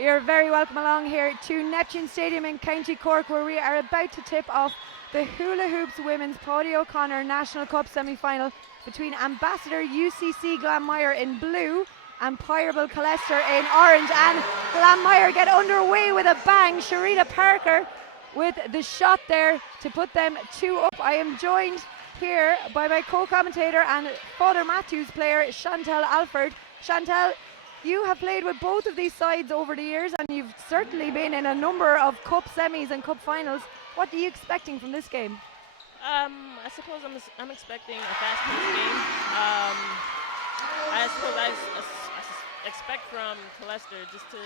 You're very welcome along here to Neptune Stadium in County Cork, where we are about to tip off the Hula Hoops Women's PAUDIE O'Connor National Cup semi-final between Ambassador UCC Glanmire in blue and Pyrobel Killester in orange. And Glanmire get underway with a bang. Sharita Parker with the shot there to put them 2 up. I am joined here by my co-commentator and Father Matthews player, Chantal Alford. Chantal, you have played with both of these sides over the years, and you've certainly been in a number of cup semis and cup finals. What are you expecting from this game? I suppose I'm expecting a fast-paced game. I suppose I expect from Killester just to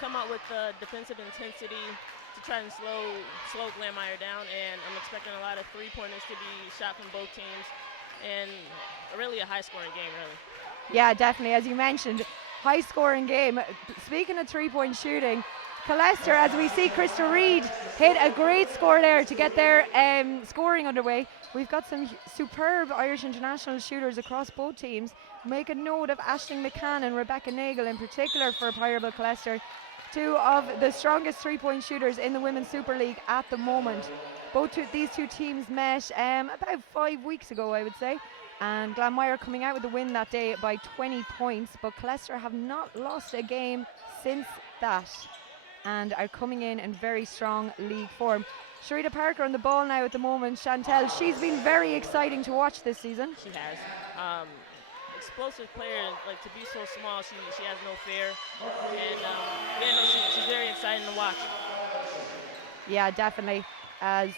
come out with defensive intensity to try and slow Glanmire down, and I'm expecting a lot of three-pointers to be shot from both teams, and really a high-scoring game, really. Yeah, definitely. As you mentioned, high-scoring game. Speaking of three-point shooting, Killester, as we see Krista Reid hit a great score there to get their scoring underway. We've got some superb Irish international shooters across both teams. Make a note of Aisling McCann and Rebecca Nagel in particular for Pyrobel Killester, 2 of the strongest three-point shooters in the Women's Super League at the moment. These two teams met about 5 weeks ago, I would say, and Glanmire coming out with the win that day by 20 points, but Killester have not lost a game since that and are coming in very strong league form. Sharita Parker on the ball now at the moment. Chantal, she's been very exciting to watch this season. She has. Explosive player, like, to be so small, she has no fear, and she's very exciting to watch. Yeah, definitely, as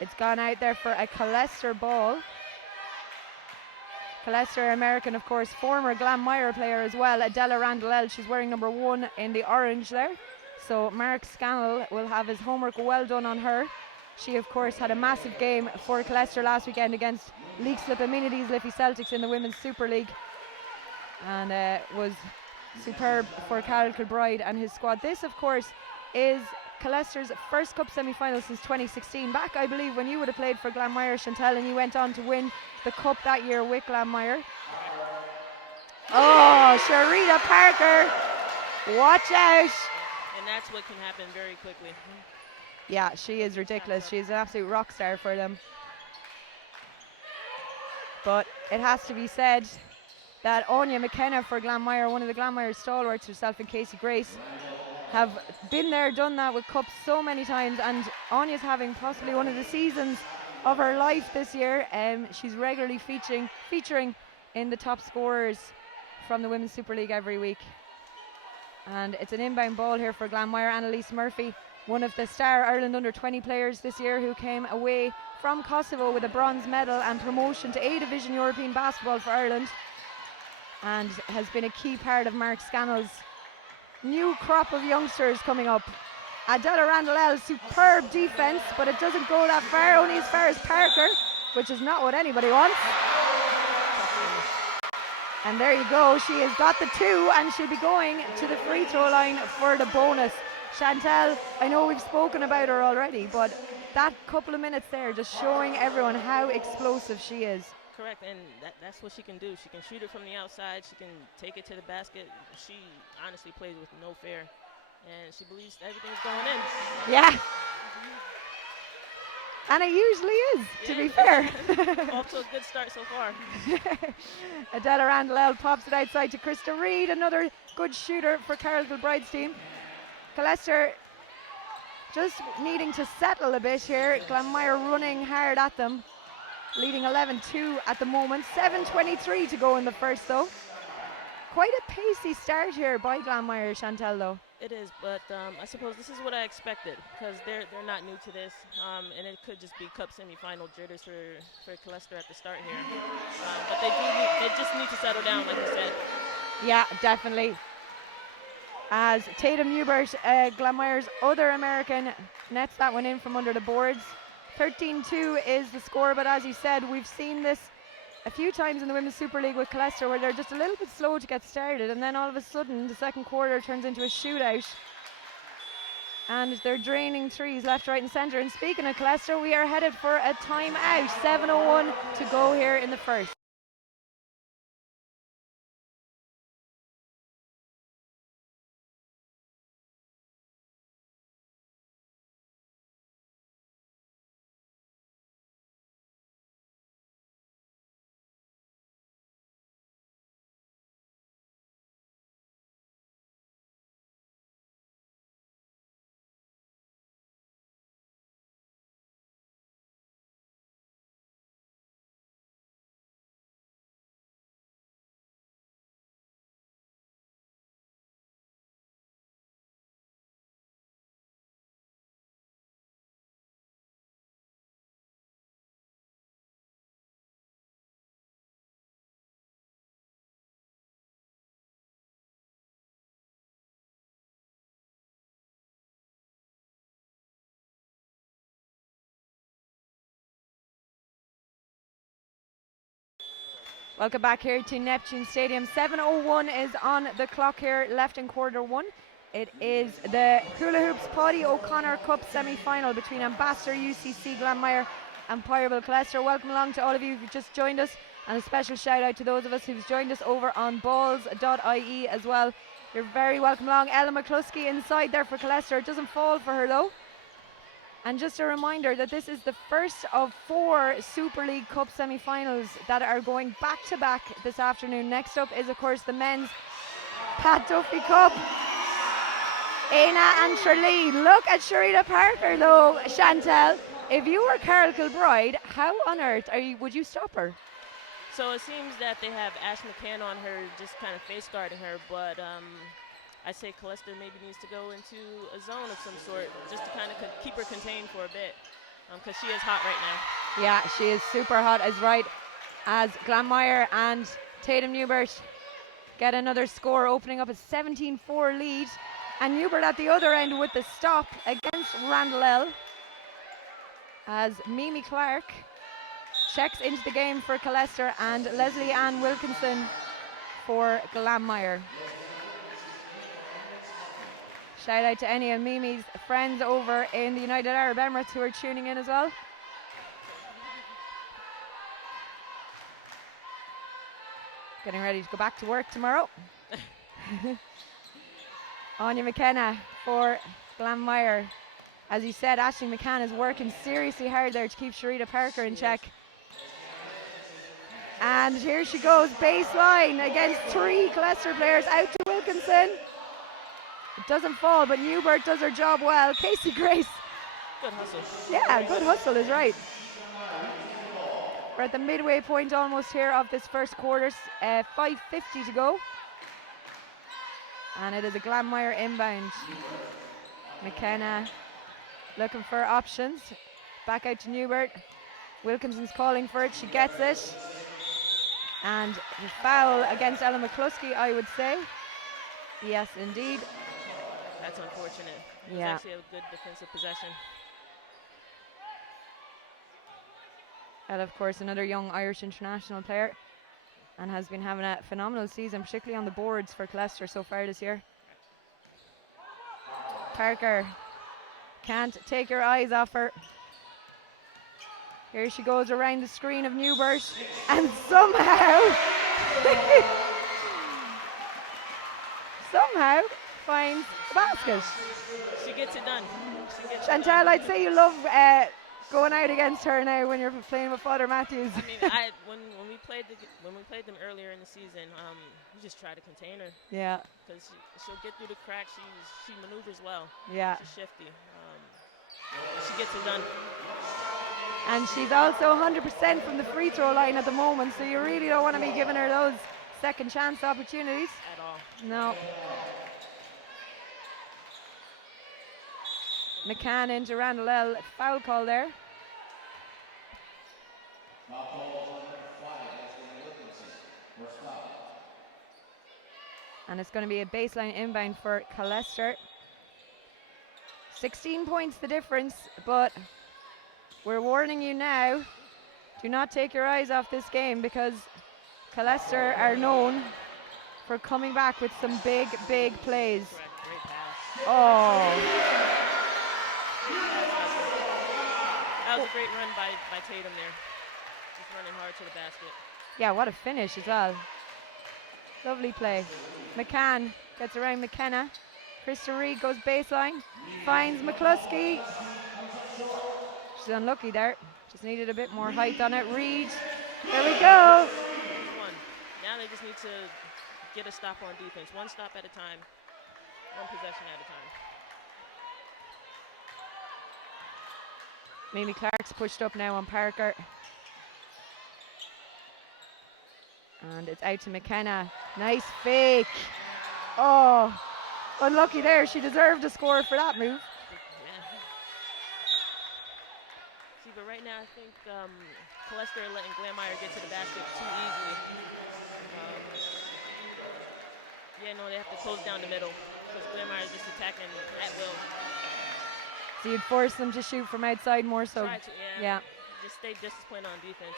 it's gone out there for a Killester ball. Killester, American, of course, former Glanmire player as well, Adela Randall. She's wearing number 1 in the orange there. So Mark Scannell will have his homework well done on her. She, of course, had a massive game for Killester last weekend against League Slip Amenities Liffey Celtics in the Women's Super League, and was superb for Carol Kilbride and his squad. This, of course, is Killester's first cup semi-final since 2016. Back, I believe, when you would have played for Glanmire, Chantal, and you went on to win the cup that year with Glanmire. Oh, Sharita Parker, watch out. And that's what can happen very quickly. Yeah, she is ridiculous. She's an absolute rock star for them. But it has to be said that Anya McKenna for Glanmire, one of the Glanmire stalwarts, herself and Casey Grace, have been there, done that with cups so many times, and Anya's having possibly one of the seasons of her life this year. She's regularly featuring in the top scorers from the Women's Super League every week. And it's an inbound ball here for Glanmire. Annalise Murphy, one of the star Ireland under-20 players this year, who came away from Kosovo with a bronze medal and promotion to A Division European basketball for Ireland, and has been a key part of Mark Scannell's new crop of youngsters coming up. Adela Randall, superb defense, but it doesn't go that far, only as far as Parker, which is not what anybody wants. And there you go, she has got the 2, and she'll be going to the free throw line for the bonus. Chantal, I know we've spoken about her already, but that couple of minutes there just showing everyone how explosive she is. Correct, and that's what she can do. She can shoot it from the outside, she can take it to the basket. She honestly plays with no fear, and she believes everything's going in. Yeah. And it usually is, to be fair. Off to a good start so far. Adela Randall pops it outside to Krista Reid, another good shooter for Carol Kilbride's team. Killester just needing to settle a bit here. Glanmire running hard at them, leading 11-2 at the moment. 7:23 to go in the first, though. Quite a pacey start here by Glanmire, Chantal, though. It is, but I suppose this is what I expected, because they're not new to this, and it could just be cup semi-final jitters for Killester at the start here. But they just need to settle down, like you said. Yeah, definitely. As Tatum Newbert, Glanmire's other American, nets that one in from under the boards. 13-2 is the score, but as you said, we've seen this a few times in the Women's Super League with Killester, where they're just a little bit slow to get started, and then all of a sudden the second quarter turns into a shootout, and they're draining threes left, right and centre. And speaking of Killester, we are headed for a timeout. 7:01 to go here in the first. Welcome back here to Neptune Stadium. 7:01 is on the clock here, left in quarter one. It is the Hula Hoops PAUDIE O'Connor Cup semi-final between Ambassador UCC Glanmire and Pyrobel Killester. Welcome along to all of you who've just joined us, and a special shout out to those of us who've joined us over on balls.ie as well. You're very welcome along. Ella McCluskey inside there for Killester. It doesn't fall for her though. And just a reminder that this is the first of 4 Super League Cup semi-finals that are going back-to-back this afternoon. Next up is, of course, the men's Pat Duffy Cup. Aina and Tralee. Look at Sharita Parker, though, Chantal. If you were Carol Kilbride, how on earth would you stop her? So it seems that they have Ash McCann on her, just kind of face guarding her, but I say Killester maybe needs to go into a zone of some sort just to kind of keep her contained for a bit, because she is hot right now. Yeah, she is super hot, as Glanmire and Tatum Newbert get another score, opening up a 17-4 lead. And Newbert at the other end with the stop against Randall L. As Mimi Clark checks into the game for Killester and Leslie Ann Wilkinson for Glanmire. Shout out to any of Mimi's friends over in the United Arab Emirates who are tuning in as well. Getting ready to go back to work tomorrow. Anya McKenna for Glanmire. As you said, Ashley McCann is working seriously hard there to keep Sharita Parker in check. And here she goes, baseline against 3 Killester players, out to Wilkinson. It doesn't fall, but Newbert does her job well. Casey Grace. Good hustle. Yeah, good hustle is right. We're at the midway point almost here of this first quarter. 5:50 to go. And it is a Glanmire inbound. McKenna looking for options. Back out to Newbert. Wilkinson's calling for it. She gets it. And the foul against Ella McCluskey, I would say. Yes, indeed. That's unfortunate. It was Yeah. actually a good defensive possession. Ella, of course, another young Irish international player, and has been having a phenomenal season, particularly on the boards for Killester so far this year. Parker can't take her eyes off her. Here she goes around the screen of Newbert, and somehow finds the basket. She gets it done. Chantal, I'd say you love going out against her now when you're playing with Father Matthews. I mean, when we played them earlier in the season, we just try to contain her. Yeah. Because she'll get through the cracks. She maneuvers well. Yeah. She's shifty. She gets it done. And she's also 100% from the free throw line at the moment, so you really don't want to be giving her those second chance opportunities. At all. No. McCann into Randall L. Foul call there. And it's going to be a baseline inbound for Killester. 16 points the difference, but we're warning you now, do not take your eyes off this game, because Killester are known for coming back with some big plays. Great pass. Oh. That was a great run by Tatum there. Just running hard to the basket. Yeah, what a finish as well. Lovely play. McCann gets around McKenna. Krista Reed goes baseline. Finds McCluskey. She's unlucky there. Just needed a bit more height on it. Reed. There we go. Now they just need to get a stop on defense. One stop at a time. One possession at a time. Mimi Clark's pushed up now on Parker. And it's out to McKenna. Nice fake. Oh, unlucky there. She deserved a score for that move. Yeah. See, but right now I think Killester letting Glanmire get to the basket too easily. They have to close down the middle, because Glanmire is just attacking at will. So you'd force them to shoot from outside more so. Try to, yeah. Just stay disciplined on defense.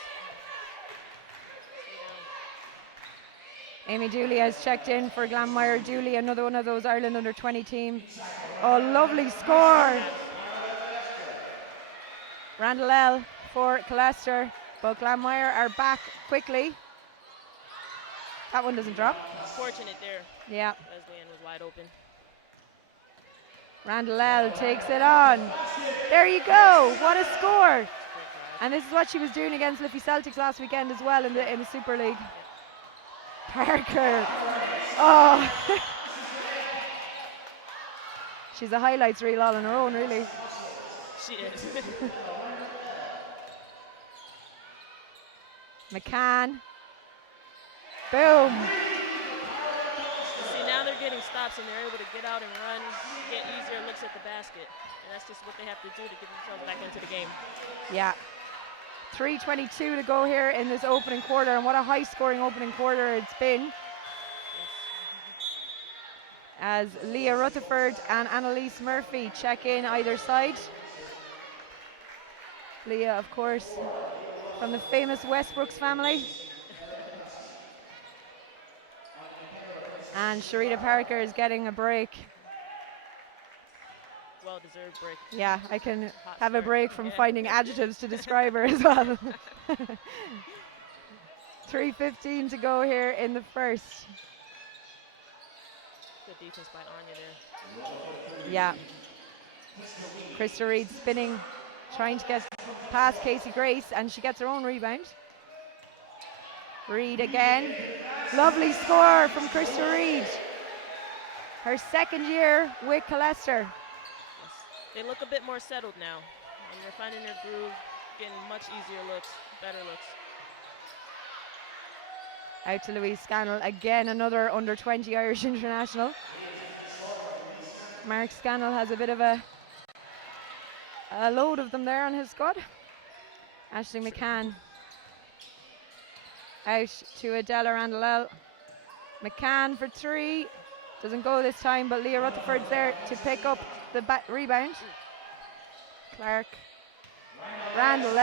Amy Dooley has checked in for Glanmire. Dooley, another one of those Ireland under-20 team. Oh, lovely score. Randall for Killester, but Glanmire are back quickly. That one doesn't drop. Fortunate there. Yeah. Wesleyan was wide open. Randall takes it on. There you go. What a score. And this is what she was doing against Liffey Celtics last weekend as well in the Super League. Parker. Oh. She's a highlights reel all on her own, really. She is. McCann. Boom. See, now they're getting stops and they're able to get out and run, get easier looks at the basket. And that's just what they have to do to get themselves back into the game. Yeah. 3:22 to go here in this opening quarter, and what a high-scoring opening quarter it's been. Yes. As Leah Rutherford and Annalise Murphy check in either side. Leah, of course, from the famous Westbrooks family. And Sharita Parker is getting a break. Well-deserved break. Yeah, I can Hot have a start. break from Yeah. finding adjectives to describe her as well. 3:15 to go here in the first. Good defense by Anya there. Yeah. Krista Reed spinning, trying to get past Casey Grace, and she gets her own rebound. Reed again. Lovely score from Krista Reed. Her second year with Killester. Yes. They look a bit more settled now. And they're finding their groove, getting much easier looks, better looks. Out to Louise Scannell. Again, another under-20 Irish international. Mark Scannell has a bit of a load of them there on his squad. Ashley McCann. Out to Adela Randall. McCann for three. Doesn't go this time, but Leah Rutherford's there to pick up the rebound. Clark. Randall.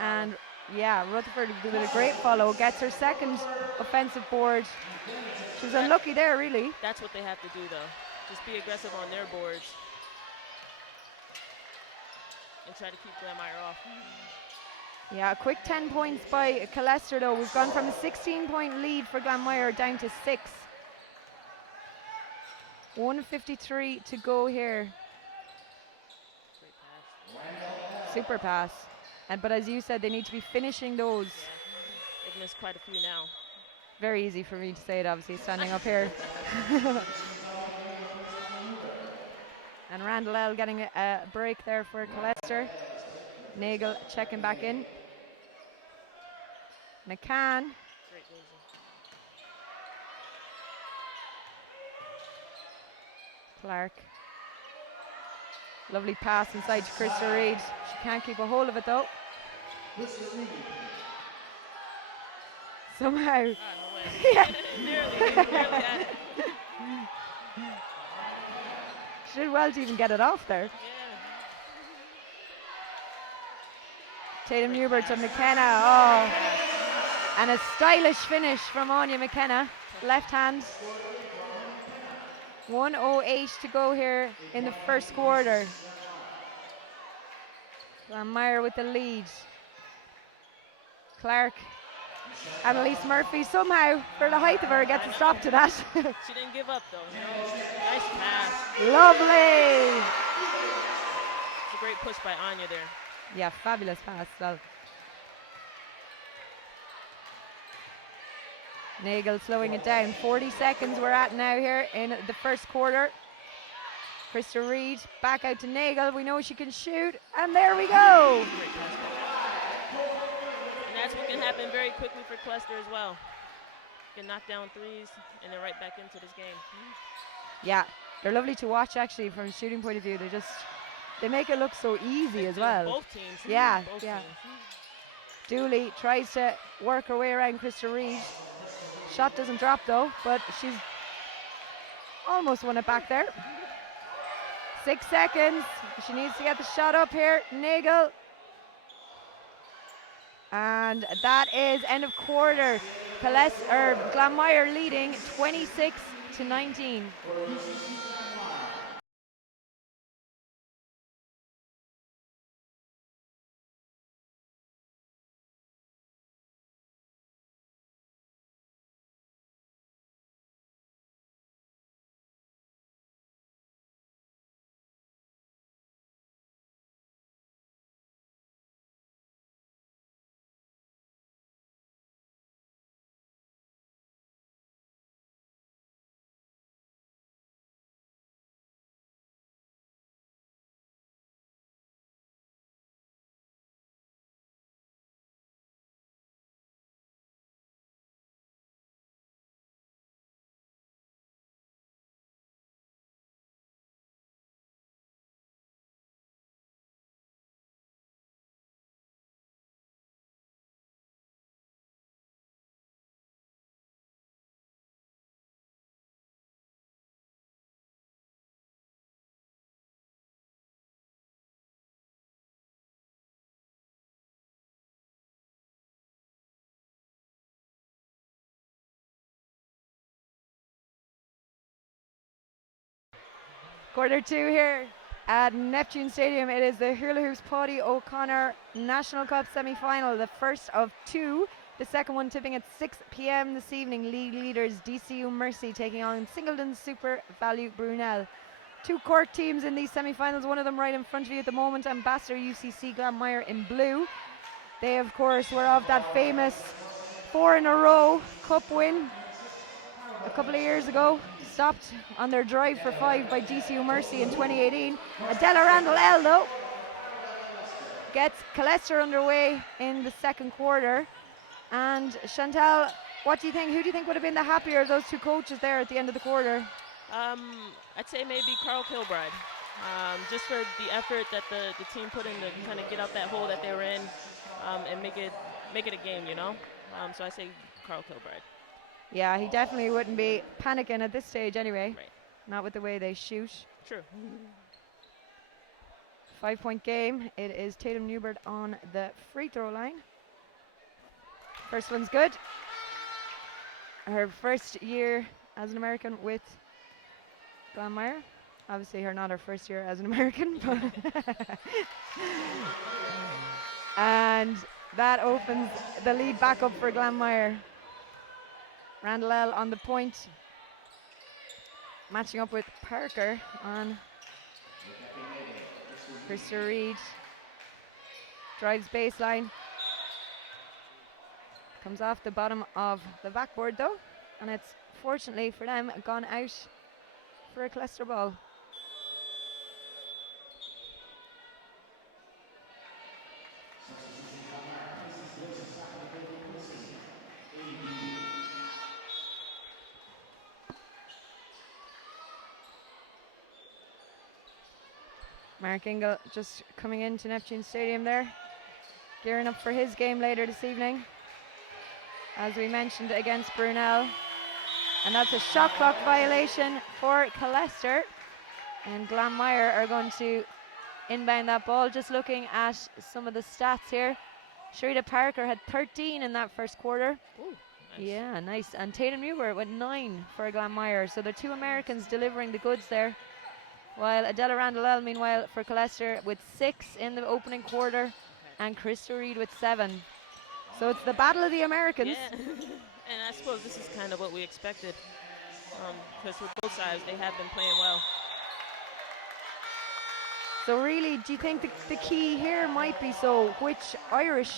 And yeah, Rutherford with a great follow. Gets her second offensive board. She was unlucky there, really. That's what they have to do, though. Just be aggressive on their boards. And try to keep Glanmire off. Yeah, a quick 10 points by Killester, though. We've gone from a 16-point lead for Glanmire down to 6. 1:53 to go here. Great pass. Super pass. But as you said, they need to be finishing those. Yeah. They've missed quite a few now. Very easy for me to say it, obviously, standing up here. And Randall L getting a break there for Killester. Nagel checking back in. McCann. Great vision. Clark. Lovely pass inside to Krista Reed. She can't keep a hold of it though. Somehow. Ah, no way. Yeah. Nearly had it. She did well to even get it off there. Yeah. Tatum Newbert to McKenna. Oh. And a stylish finish from Anya McKenna. Left hand. 1:08 to go here in the first quarter. Glanmire with the lead. Clark. Annalise Murphy somehow, for the height of her, gets a stop to that. She didn't give up, though. Nice pass. Lovely. It's a great push by Anya there. Yeah, fabulous pass. Well. Nagel slowing it down. 40 seconds we're at now here in the first quarter. Krista Reed back out to Nagel. We know she can shoot. And there we go. Great pass. And that's what can happen very quickly for Killester as well. Can knock down threes and then right back into this game. Yeah, they're lovely to watch actually from a shooting point of view. They make it look so easy as well. Both teams. Yeah, Both yeah. teams. Dooley tries to work her way around Krista Reed. Shot doesn't drop though, but she's almost won it back there. 6 seconds. She needs to get the shot up here. Nagel. And that is end of quarter. Glanmire leading 26-19. Quarter 2 here at Neptune Stadium. It is the Hula Hoops PAUDie O'Connor National Cup semi-final, the first of two. The second one tipping at 6 p.m. this evening. League leaders DCU Mercy taking on Singleton Super Value Brunel. Two Cork teams in these semi-finals, one of them right in front of you at the moment, Ambassador UCC Glanmire in blue. They, of course, were of that famous 4-in-a-row cup win a couple of years ago, stopped on their drive for 5 by DCU Mercy in 2018. Adela Randall though gets Killester underway in the second quarter. And Chantal, what do you think? Who do you think would have been the happier of those two coaches there at the end of the quarter? I'd say maybe Carl Kilbride, just for the effort that the team put in to kind of get out that hole that they were in, and make it a game, you know. So I say Carl Kilbride. Yeah, he definitely wouldn't be panicking at this stage anyway. Right. Not with the way they shoot. True. 5-point game. It is Tatum Newbert on the free throw line. First one's good. Her first year as an American with Glanmire. Obviously not her first year as an American, but and that opens the lead back up for Glanmire. Randall L on the point, matching up with Parker on Krista Reed. Drives baseline. Comes off the bottom of the backboard though, and it's fortunately for them gone out for a Killester ball. Mark Ingle just coming into Neptune Stadium there, gearing up for his game later this evening, as we mentioned, against Brunel. And that's a shot clock violation for Killester, and Glanmire are going to inbound that ball. Just looking at some of the stats here, Sharita Parker had 13 in that first quarter. Ooh, nice. Yeah, nice. And Tatum Newbert with 9 for Glanmire. So the two Americans delivering the goods there. While Adela Randall, meanwhile, for Killester with 6 in the opening quarter, and Krista Reed with 7. So it's the battle of the Americans. Yeah. And I suppose this is kind of what we expected, because with both sides, they have been playing well. So really, do you think the key here might be which Irish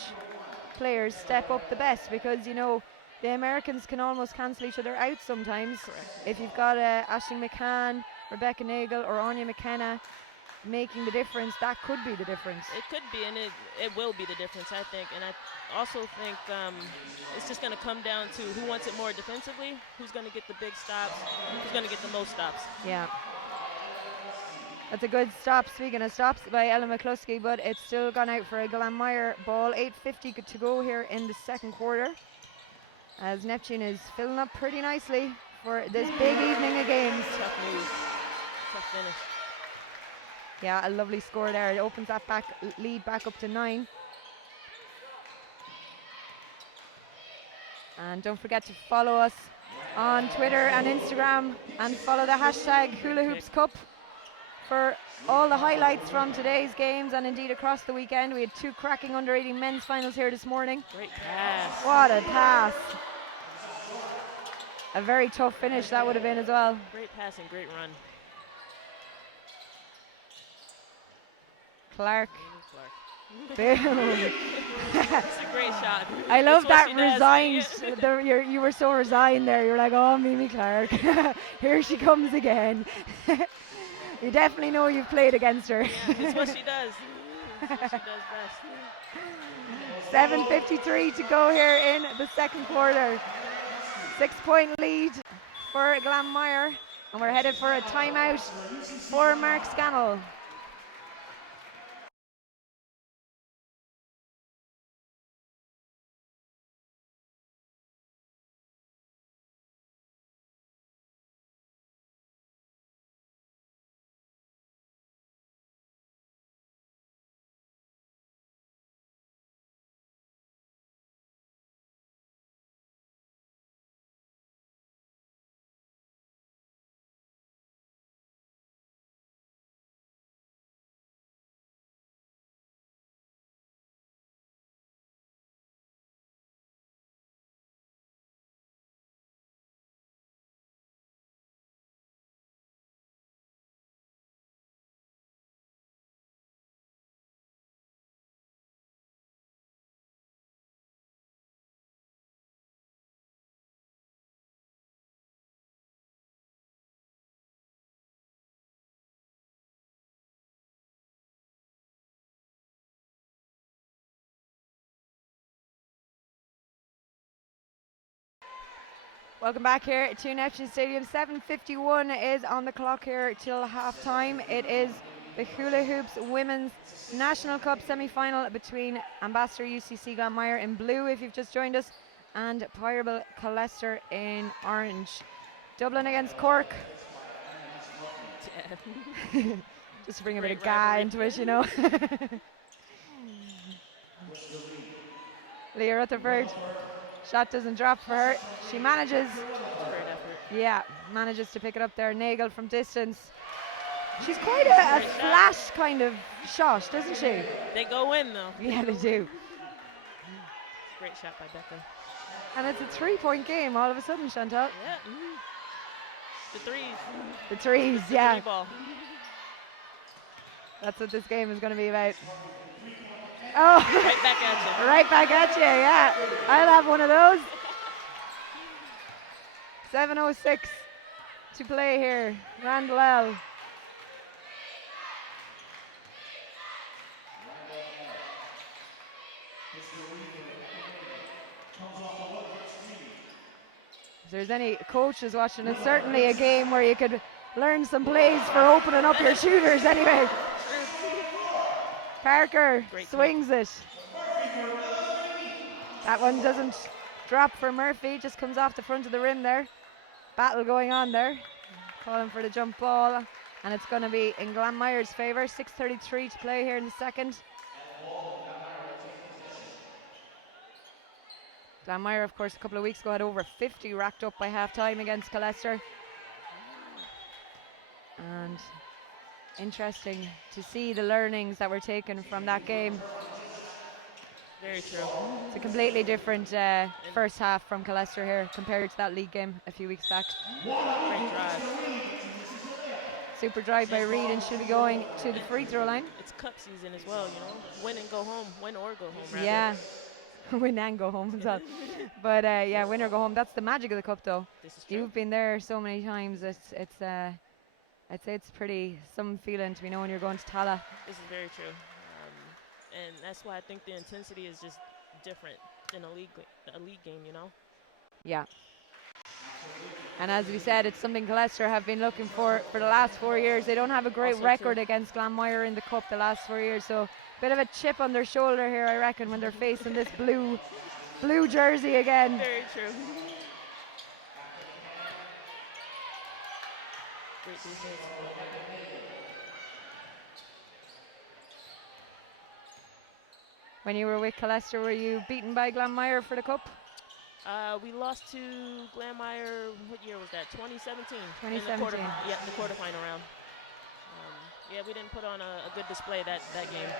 players step up the best? Because, you know, the Americans can almost cancel each other out sometimes. Correct. If you've got Aisling McCann, Rebecca Nagel or Anya McKenna making the difference, that could be the difference. It could be, and it will be the difference, I think. And I also think it's just going to come down to who wants it more defensively, who's going to get the big stops, who's going to get the most stops. Yeah. That's a good stop, speaking of stops, by Ella McCluskey, but it's still gone out for a Glanmire ball. 8:50 to go here in the second quarter, as Neptune is filling up pretty nicely for this big evening of games. Tough move. Tough finish. Yeah, a lovely score there. It opens that lead back up to 9. And don't forget to follow us on Twitter and Instagram, and follow the hashtag Hula Hoops Cup for all the highlights from today's games and indeed across the weekend. We had 2 cracking under-18 men's finals here this morning. Great pass. What a pass. A very tough finish that would have been as well. Great pass and great run. Clark. Clark. Boom. It's a great shot. I love That's that what she resigned. You were so resigned there. You're like, oh, Mimi Clark. Here she comes again. You definitely know you've played against her. Yeah, it's what she does. It's what she does best. 7:53 to go here in the second quarter. 6-point lead for Glanmire, and we're headed for a timeout for Mark Scannell. Welcome back here to Neptune Stadium. 7:51 is on the clock here till half time. It is the Hula Hoops Women's National Cup semi-final between Ambassador UCC Glanmire in blue, if you've just joined us, and Pyrobel Killester in orange. Dublin against Cork. Just to bring a bit of guy into it, you know. Leah Rutherford. Shot doesn't drop for her. She manages. Great effort. Yeah, manages to pick it up there. Nagel from distance. She's quite a flash kind of shot, doesn't she? They go in though. Yeah, they do. Great shot by Becca. And it's a 3-point game all of a sudden, Chantal. Yeah. The threes. The threes, yeah. Three ball. That's what this game is going to be about. Oh, Right back at you. right back at you, yeah. I'll have one of those. 7:06 to play here. Randall L. If there's any coaches watching, it's certainly a game where you could learn some plays for opening up your shooters anyway. Parker swings it. That one doesn't drop for Murphy, just comes off the front of the rim there. Battle going on there. Calling for the jump ball, and it's going to be in Glanmire's favour. 6:33 to play here in the second. Glanmire, of course, a couple of weeks ago had over 50 racked up by half-time against Killester. And interesting to see the learnings that were taken from that game. Very true. It's a completely different first half from Killester here compared to that league game a few weeks back. Great drive. Super drive by Reed, and she'll be going to the free throw line. It's cup season as well, you know. Win and go home. Win or go home, rather. Yeah, win and go home as well. But yeah, win or go home. That's the magic of the cup, though. This is true. You've been there so many times. I'd say it's pretty some feeling to be knowing you're going to Tala. This is very true. And that's why I think the intensity is just different than a league game, you know? Yeah. And as we said, it's something Killester have been looking for the last 4 years. They don't have a great Also record true. against Glanmire in the cup the last 4 years, so bit of a chip on their shoulder here, I reckon, when they're facing this blue jersey again. Very true. Great defense. When you were with Killester, were you beaten by Glanmire for the cup? We lost to Glanmire. What year was that? 2017. 2017. The quarterfinal round. Yeah, we didn't put on a good display that game.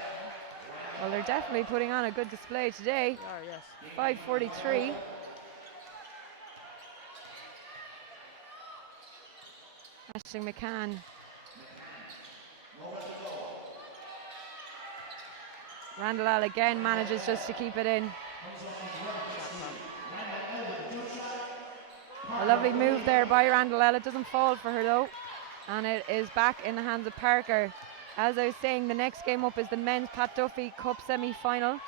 Well, they're definitely putting on a good display today. They are, yes. 5:43. Ashton McCann. Randall again manages just to keep it in. A lovely move there by Randall. It doesn't fall for her though. And it is back in the hands of Parker. As I was saying, the next game up is the men's Pat Duffy Cup semi-final.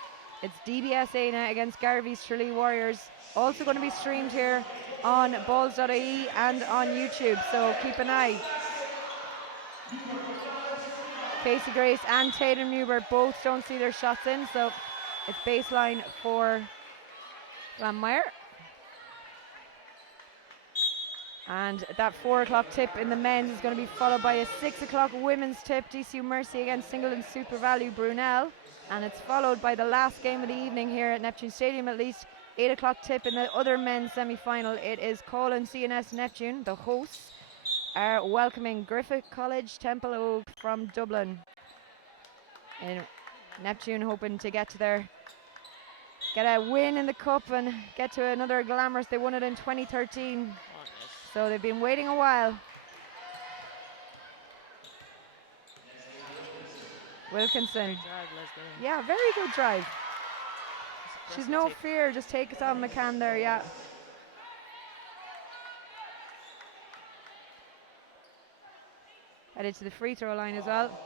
It's DBSA now against Garvey's Tralee Warriors. Also going to be streamed here on balls.ie and on YouTube, so keep an eye. Casey Grace and Tatum Newbert both don't see their shots in, so it's baseline for Glanmire. And that 4 o'clock tip in the men's is going to be followed by a 6 o'clock women's tip, DCU Mercy against Singleton Super Value Brunel. And it's followed by the last game of the evening here at Neptune Stadium, at least 8 o'clock tip in the other men's semi-final. It is Colin CNS Neptune, the hosts, are welcoming Griffith College Temple Oak from Dublin. And Neptune hoping to get a win in the cup and get to another glamorous. They won it in 2013. So they've been waiting a while. Wilkinson. Yeah, very good drive. She's no fear, just takes on McCann there, yeah. Headed to the free throw line as well.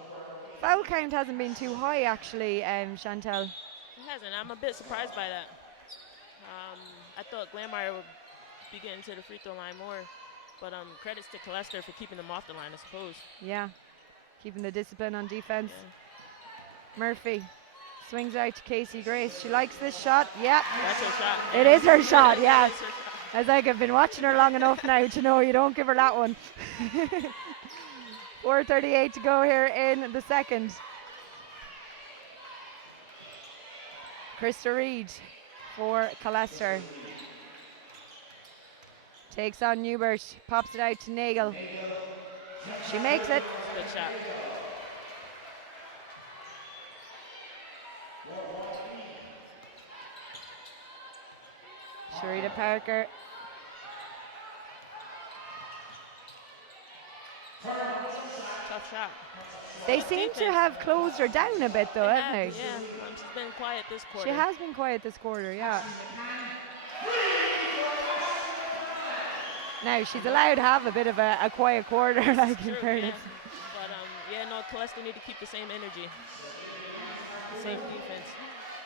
Foul count hasn't been too high actually, Chantel. It hasn't. I'm a bit surprised by that. I thought Glanmire would be getting to the free throw line more. But credits to Killester for keeping them off the line, I suppose. Yeah, keeping the discipline on defense. Yeah. Murphy swings out to Casey Grace. She likes this shot. Yeah. That's her shot. It is her shot, yeah. Her shot. I was like, I've been watching her long enough now to know you don't give her that one. 4:38 to go here in the second. Krista Reed for Killester. Takes on Newbert, pops it out to Nagel. She makes it. Good shot. Sharita Parker. Tough shot. They seem to have closed her down a bit though, haven't they? Yeah, she's been quiet this quarter. She has been quiet this quarter, yeah. Now, she's allowed to have a bit of a quiet quarter, like in fairness. Yeah. But, Killester need to keep the same energy. The same defense.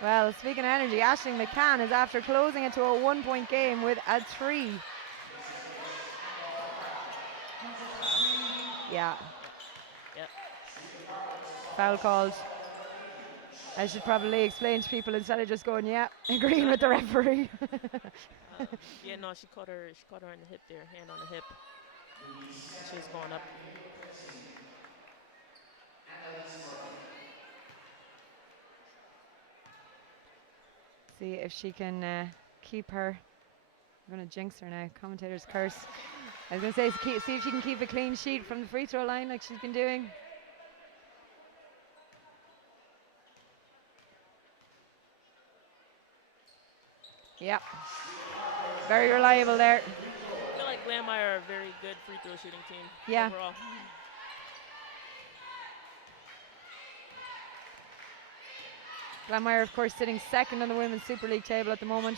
Well, speaking of energy, Aisling McCann is after closing it to a 1-point game with a 3. Yeah. Yep. Foul called. I should probably explain to people instead of just going, yeah, agreeing with the referee. She caught her in the hip there, hand on the hip. She's going up. See if she can keep her. I'm going to jinx her now. Commentator's curse. I was going to say, see if she can keep a clean sheet from the free throw line like she's been doing. Yeah. Very reliable there. I feel like Glanmire are a very good free throw shooting team. Yeah. Overall. Glanmire, of course, sitting second on the Women's Super League table at the moment.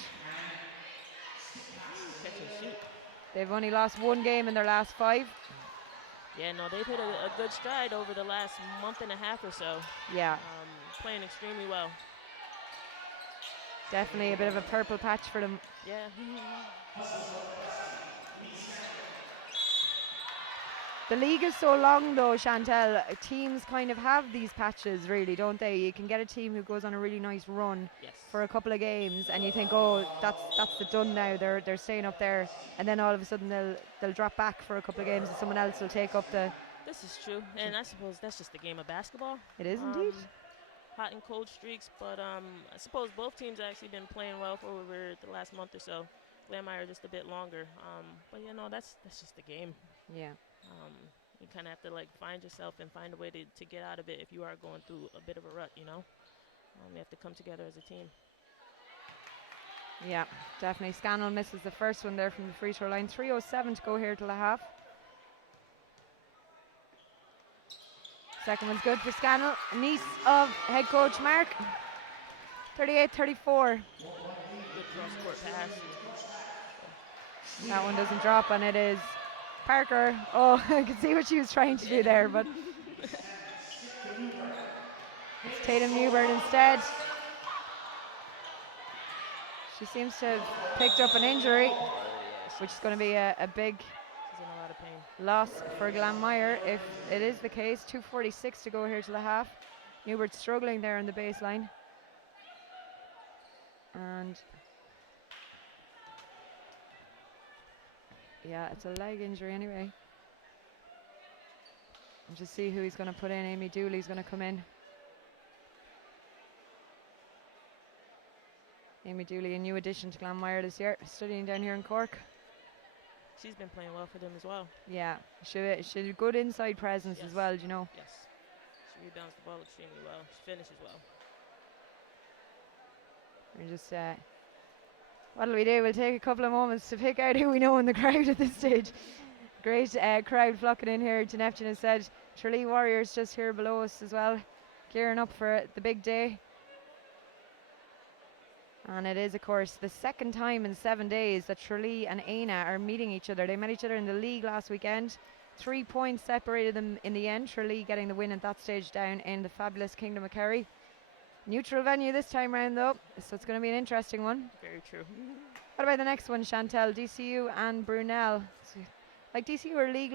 Catch and shoot. They've only lost 1 game in their last 5. Yeah, no, they've hit a good stride over the last month and a half or so. Yeah. Playing extremely well. Definitely a bit of a purple patch for them. Yeah. The league is so long though, Chantel. Teams kind of have these patches, really, don't they? You can get a team who goes on a really nice run for a couple of games, and you think, oh, that's the done now. They're staying up there, and then all of a sudden they'll drop back for a couple of games, and someone else will take up the. This is true, and I suppose that's just the game of basketball. It is indeed. Hot and cold streaks, but I suppose both teams have actually been playing well for over the last month or so. Glanmire just a bit longer. But you know, that's just the game. Yeah. You kind of have to like find yourself and find a way to get out of it if you are going through a bit of a rut. You know, you have to come together as a team. Yeah, definitely. Scannell misses the first one there from the free throw line. 3:07 to go here till the half. Second one's good for Scannell. Niece of head coach Mark. 38-34. Good cross-court pass. That one doesn't drop, and it is Parker. Oh, I can see what she was trying to do there, but it's Tatum Newbert instead. She seems to have picked up an injury, which is going to be a big She's in a lot of pain. loss for Glanmire if it is the case. 2:46 to go here to the half. Newbert struggling there on the baseline. And yeah, it's a leg injury anyway. We'll just see who he's going to put in. Amy Dooley's going to come in. Amy Dooley, a new addition to Glanmire this year, studying down here in Cork. She's been playing well for them as well. Yeah, she's a good inside presence as well, you know. Yes. She rebounds the ball extremely well. She finishes well. We're just, what'll we do? We'll take a couple of moments to pick out who we know in the crowd at this stage. Great crowd flocking in here to Neptune, as said. Tralee Warriors just here below us as well, gearing up for the big day. And it is, of course, the second time in 7 days that Tralee and Aina are meeting each other. They met each other in the league last weekend. 3 points separated them in the end. Tralee getting the win at that stage down in the fabulous Kingdom of Kerry. Neutral venue this time round, though, so it's going to be an interesting one. Very true. What about the next one, Chantel? DCU and Brunel. So, like, DCU are league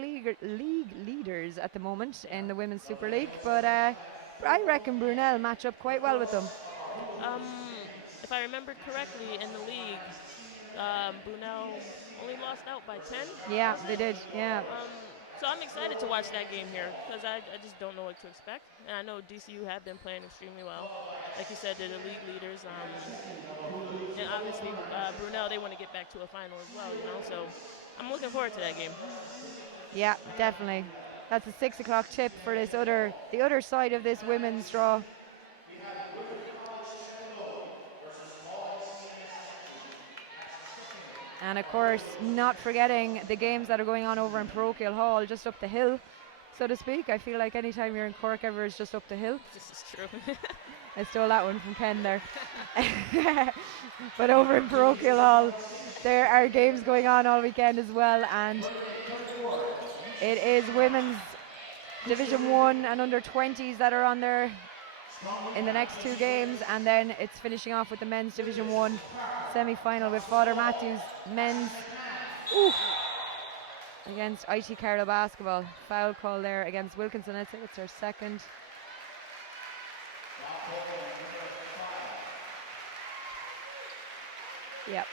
leaders at the moment in the Women's Super League, but I reckon Brunel match up quite well with them. If I remember correctly, in the league, Brunel only lost out by 10. Yeah, they did, yeah. So I'm excited to watch that game here because I just don't know what to expect. And I know DCU have been playing extremely well. Like you said, they're the league leaders. And obviously, Brunel, they want to get back to a final as well, you know. So I'm looking forward to that game. Yeah, definitely. That's a 6 o'clock tip for the other side of this women's draw. And of course, not forgetting the games that are going on over in Parochial Hall, just up the hill, so to speak. I feel like anytime you're in Cork ever is just up the hill. This is true. I stole that one from Ken there. But over in Parochial Hall, there are games going on all weekend as well, and it is women's Division 1 and under 20s that are on there in the next 2 games, and then it's finishing off with the men's Division 1 semi-final with Father Matthews men's against IT Carlow basketball. Foul call there against Wilkinson. I'd say it's their second. Yep.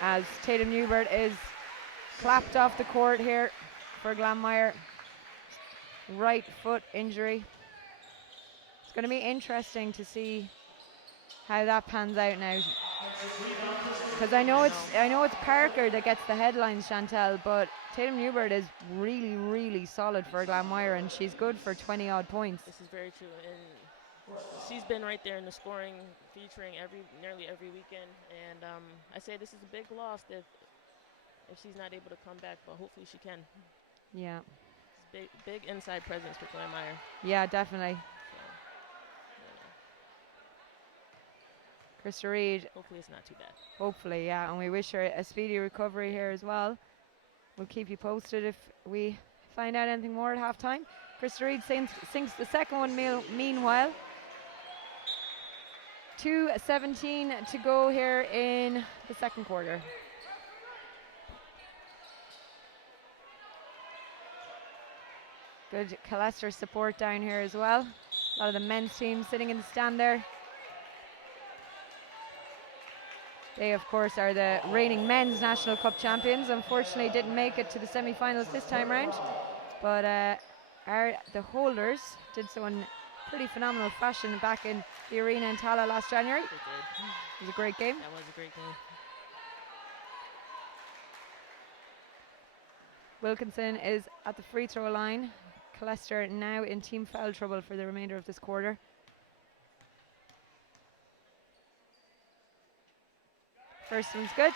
As Tatum Newbert is clapped off the court here for Glanmire. Right foot injury. It's going to be interesting to see how that pans out now, because I know it's Parker that gets the headlines, Chantel, but Tatum Newbert is really, really solid for Glanmire, and she's good for 20 odd points. This is very true, and she's been right there in the scoring, featuring nearly every weekend. And I say this is a big loss if she's not able to come back, but hopefully she can. Yeah. It's big inside presence for Glanmire. Yeah, definitely. Krista Reid. Hopefully it's not too bad. Hopefully, yeah, and we wish her a speedy recovery here as well. We'll keep you posted if we find out anything more at halftime. Krista Reid sinks the second one meanwhile. 2:17 to go here in the second quarter. Good Killester support down here as well. A lot of the men's team sitting in the stand there. They, of course, are the reigning men's National Cup champions. Unfortunately, didn't make it to the semi-finals this time round, but the holders did so in pretty phenomenal fashion back in the arena in Tala last January. They did. It was a great game. That was a great game. Wilkinson is at the free throw line. Killester now in team foul trouble for the remainder of this quarter. First one's good.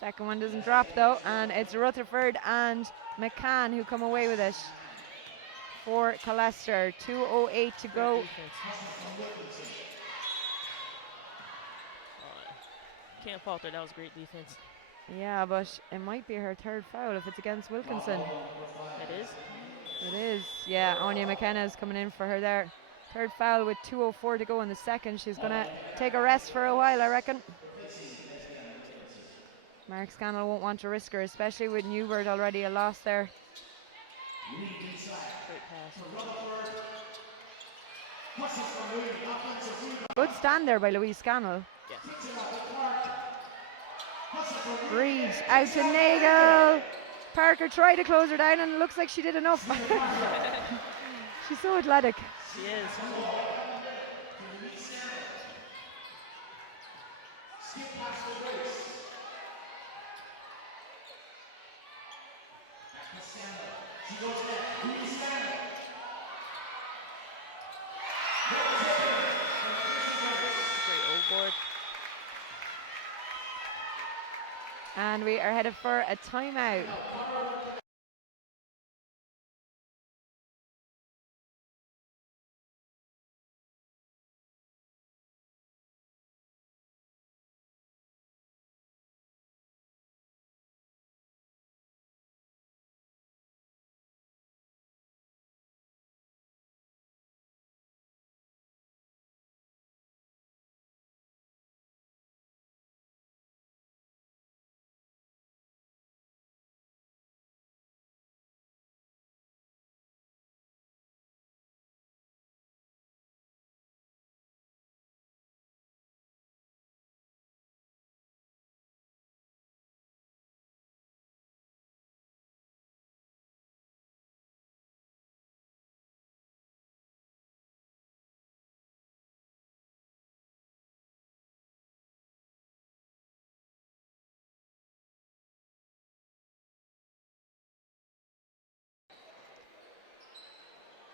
Second one doesn't drop though, and it's Rutherford and McCann who come away with it for Killester. 2:08 to go. Can't falter, that was great defense. Yeah, but it might be her third foul if it's against Wilkinson. It is? It is, yeah. Anya McKenna is coming in for her there. Third foul with 2:04 to go in the second. She's going to take a rest for a while, I reckon. Mark Scannell won't want to risk her, especially with Newbert already a loss there. Great pass. Good stand there by Louise Scannell. Yes. Reed out to Nagel. Parker tried to close her down and it looks like she did enough. She's so athletic. She is. Great old board. And we are headed for a timeout.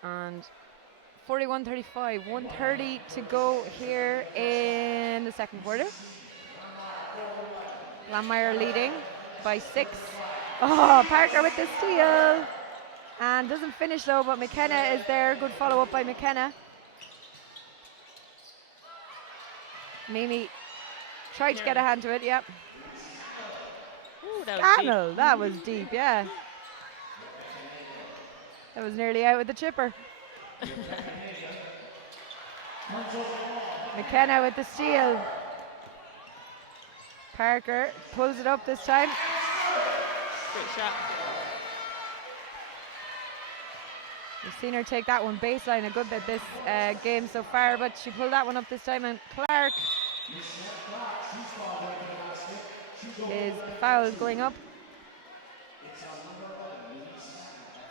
And 41-35, 1:30 to go here in the second quarter. Glanmire leading by 6. Oh, Parker with the steal. And doesn't finish though, but McKenna is there. Good follow up by McKenna. Mimi tried to get a hand to it, yep. Ooh, that was Scannell, deep. that was deep, yeah. That was nearly out with the chipper. McKenna with the steal. Parker pulls it up this time. Great shot. We've seen her take that one baseline a good bit this game so far, but she pulled that one up this time, and Clark is fouled going up.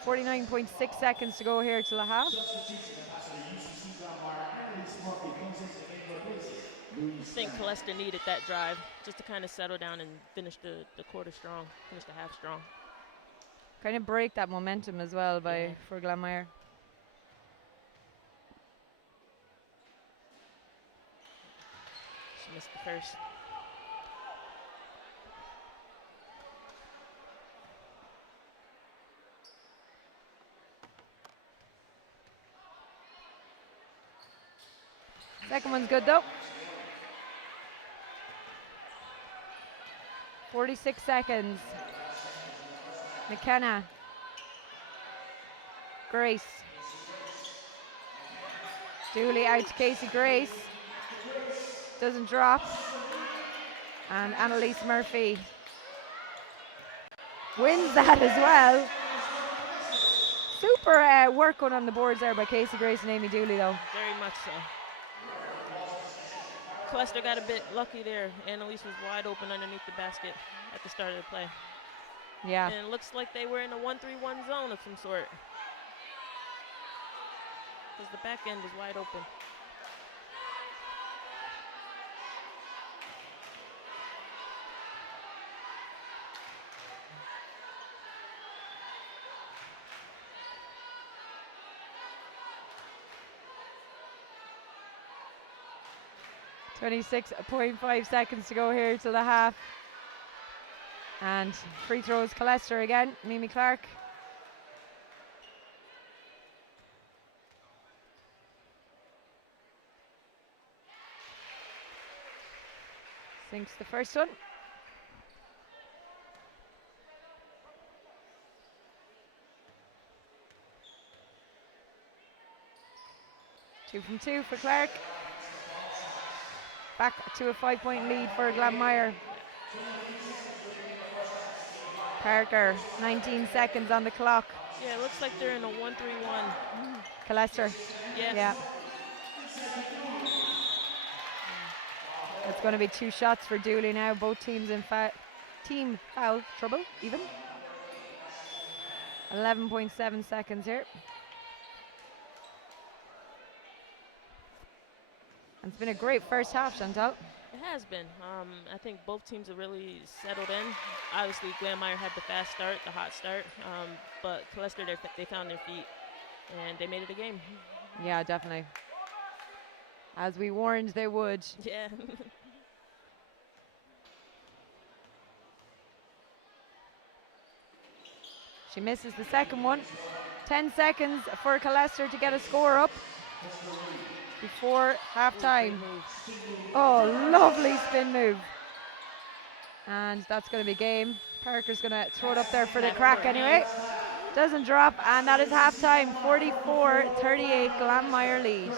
49.6 seconds to go here till the half. I think Killester needed that drive just to kind of settle down and finish the quarter strong, finish the half strong. Kind of break that momentum as well for Glanmire. She missed the first. Second one's good though. 46 seconds. McKenna. Grace. Dooley out to Casey Grace. Doesn't drop. And Annalise Murphy wins that as well. Super work going on the boards there by Casey Grace and Amy Dooley though. Very much so. Killester got a bit lucky there. Annalise was wide open underneath the basket at the start of the play. Yeah. And it looks like they were in a 1-3-1 zone of some sort. because the back end is wide open. .5 seconds to go here till the half. And free throws, Killester again, Mimi Clark. Sinks the first one. Two from two for Clark. Back to a 5-point lead for Glanmire. Parker, 19 seconds on the clock. Yeah, it looks like they're in a 1-3-1. Killester. Yeah. It's going to be 2 shots for Dooley now. Both teams in team foul trouble, even. 11.7 seconds here. And it's been a great first half, Chantal. It has been. I think both teams have really settled in. Obviously, Glanmire had the fast start, the hot start, but Killester, they found their feet, and they made it a game. Yeah, definitely. As we warned they would. Yeah. She misses the second one. 10 seconds for Killester to get a score up before halftime. Oh, lovely spin move. And that's going to be game. Parker's going to throw it up there for the crack anyway. Doesn't drop, and that is halftime. 44-38, Glanmire lead.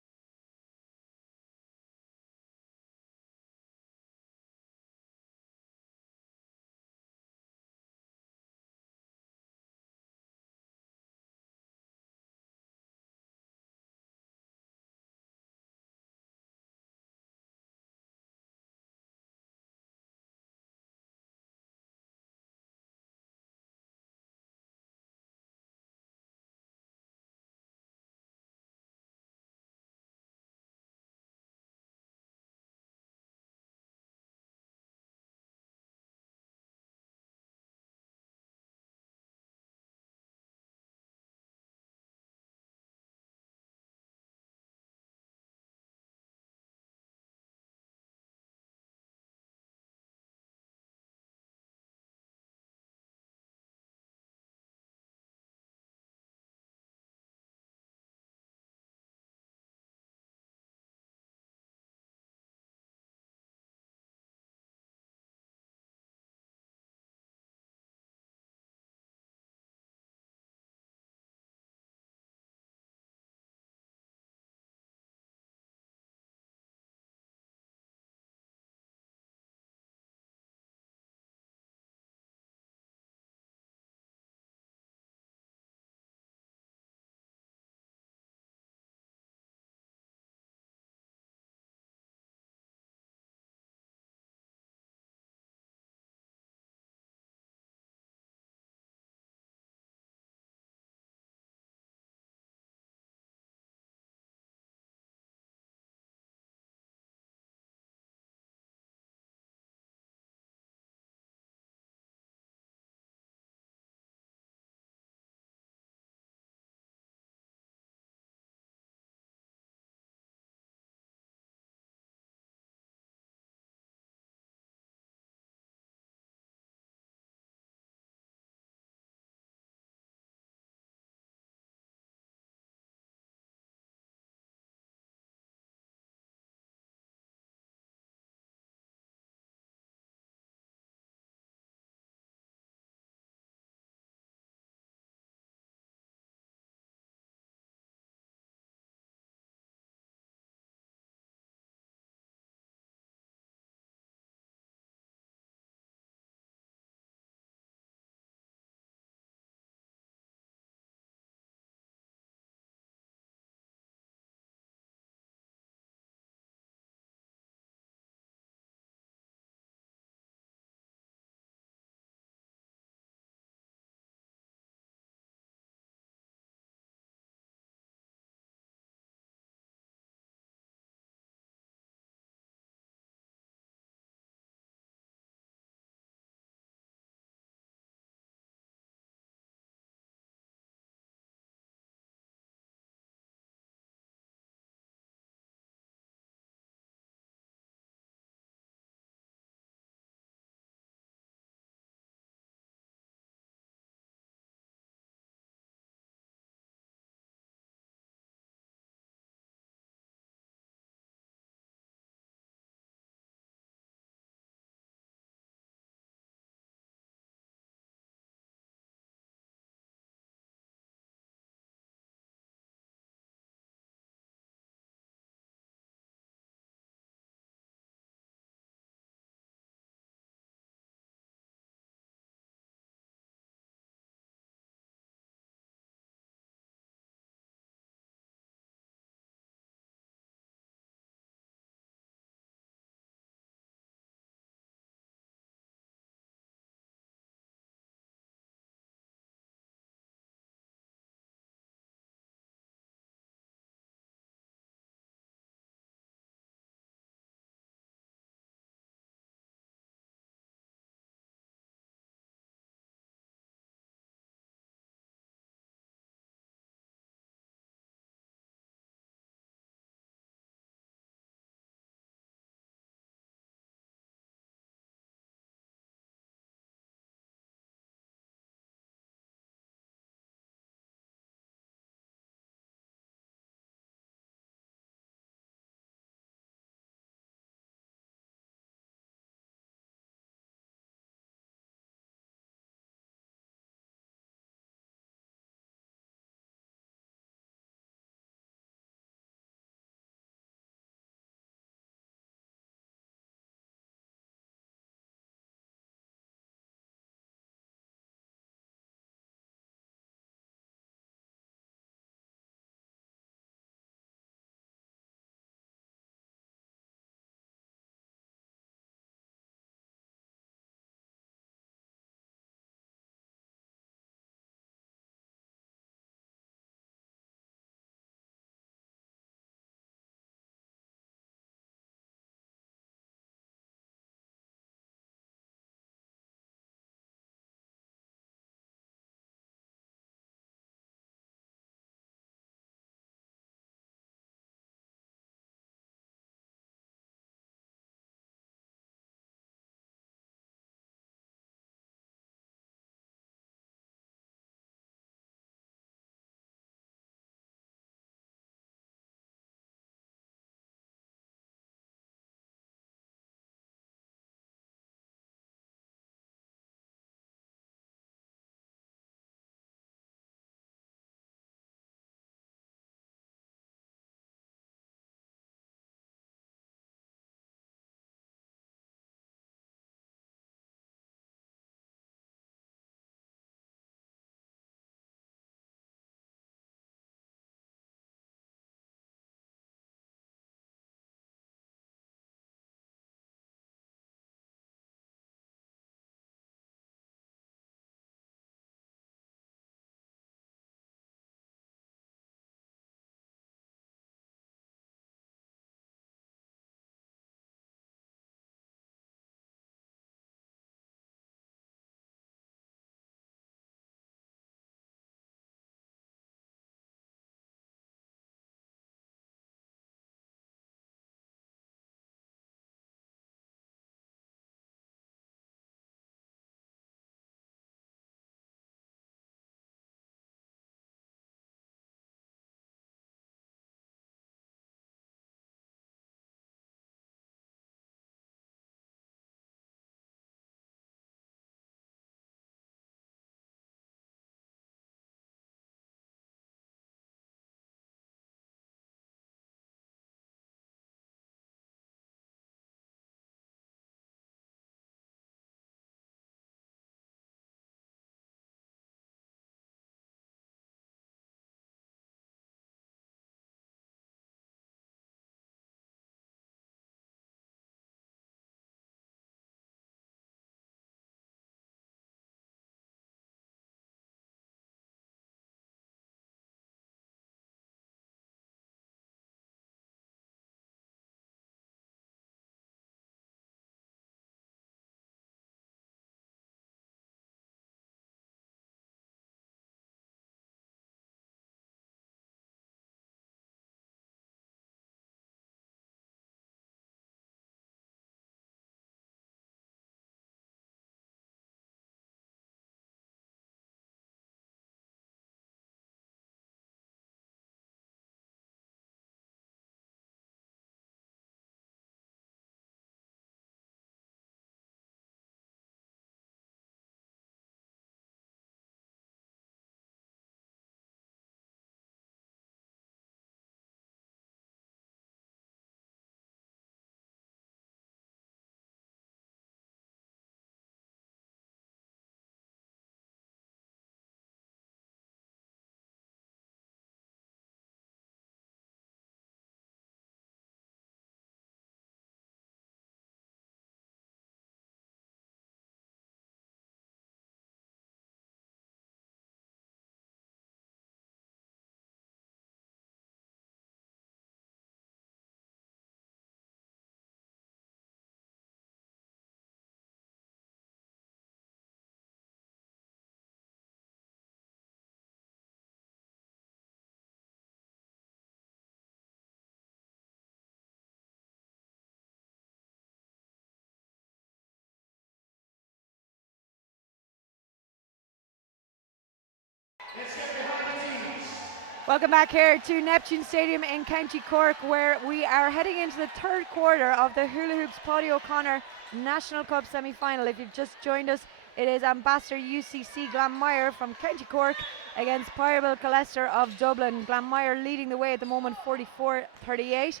Welcome back here to Neptune Stadium in County Cork, where we are heading into the third quarter of the Hula Hoops PAUDie O'Connor National Cup semi-final. If you've just joined us, it is Ambassador UCC Glanmire from County Cork against Pyrobel Killester of Dublin. Glanmire leading the way at the moment, 44-38.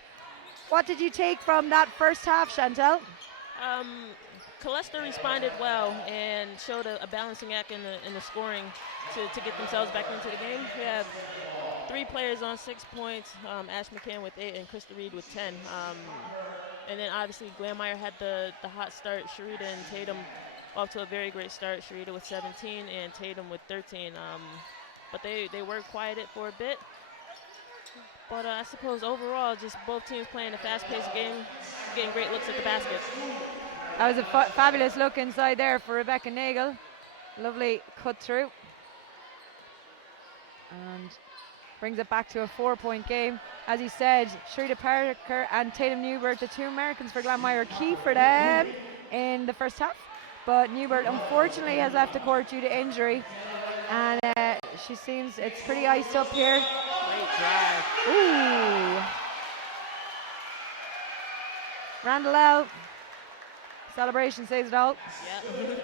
What did you take from that first half, Chantel? Killester responded well and showed a balancing act in the scoring to get themselves back into the game. We have 3 players on 6 points, Ash McCann with 8 and Krista Reed with 10. And then obviously Glanmire had the hot start. Sharita and Tatum off to a very great start. Sharita with 17 and Tatum with 13. But they were quieted for a bit. But I suppose overall, just both teams playing a fast-paced game, getting great looks at the basket. That was a fabulous look inside there for Rebecca Nagel. Lovely cut through. And brings it back to a 4-point game. As he said, Sharita Parker and Tatum Newbert, the 2 Americans for Glanmire, key for them in the first half. But Newbert unfortunately has left the court due to injury. And she seems it's pretty iced up here. Great drive. Ooh. Randall L. Celebration says it all. Yeah.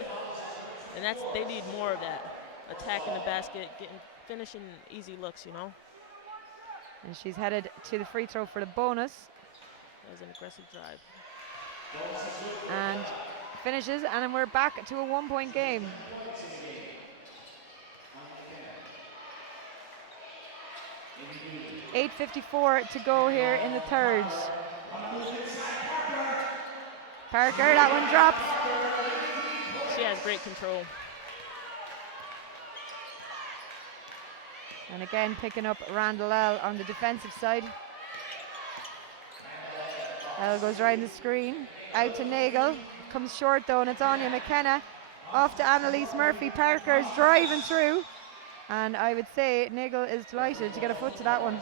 And they need more of that. Attacking the basket, finishing easy looks, you know. And she's headed to the free throw for the bonus. That was an aggressive drive. And finishes, and then we're back to a 1-point game. .8:54 to go here in the third. Parker, that one drops. She has great control. And again, picking up Randall L on the defensive side. L goes right in the screen. Out to Nagel. Comes short though, and it's Anya McKenna. Off to Annalise Murphy. Parker's driving through. And I would say Nagel is delighted to get a foot to that one.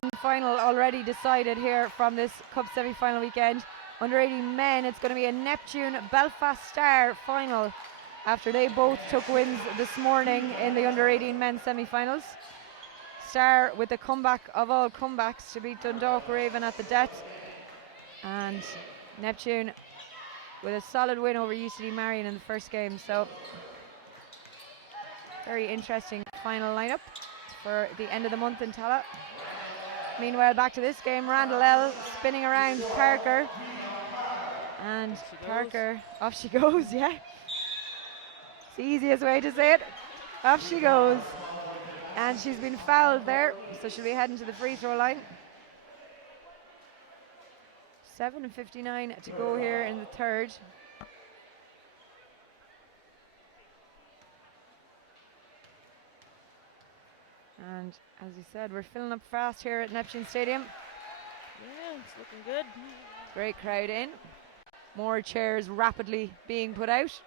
One final already decided here from this Cup semi-final weekend. Under 18 men, it's going to be a Neptune Belfast Star final after they both took wins this morning in the under 18 men's semi-finals. Star with the comeback of all comebacks to beat Dundalk Raven at the death. And Neptune with a solid win over UCD Marion in the first game. So very interesting final lineup for the end of the month in Tala. Meanwhile, back to this game, Randall L spinning around Parker. And Parker, off she goes, yeah. It's the easiest way to say it. Off she goes. And she's been fouled there, so she'll be heading to the free throw line. 7:59 to go here in the third. And as you said, we're filling up fast here at Neptune Stadium. Yeah, it's looking good. Great crowd in. More chairs rapidly being put out.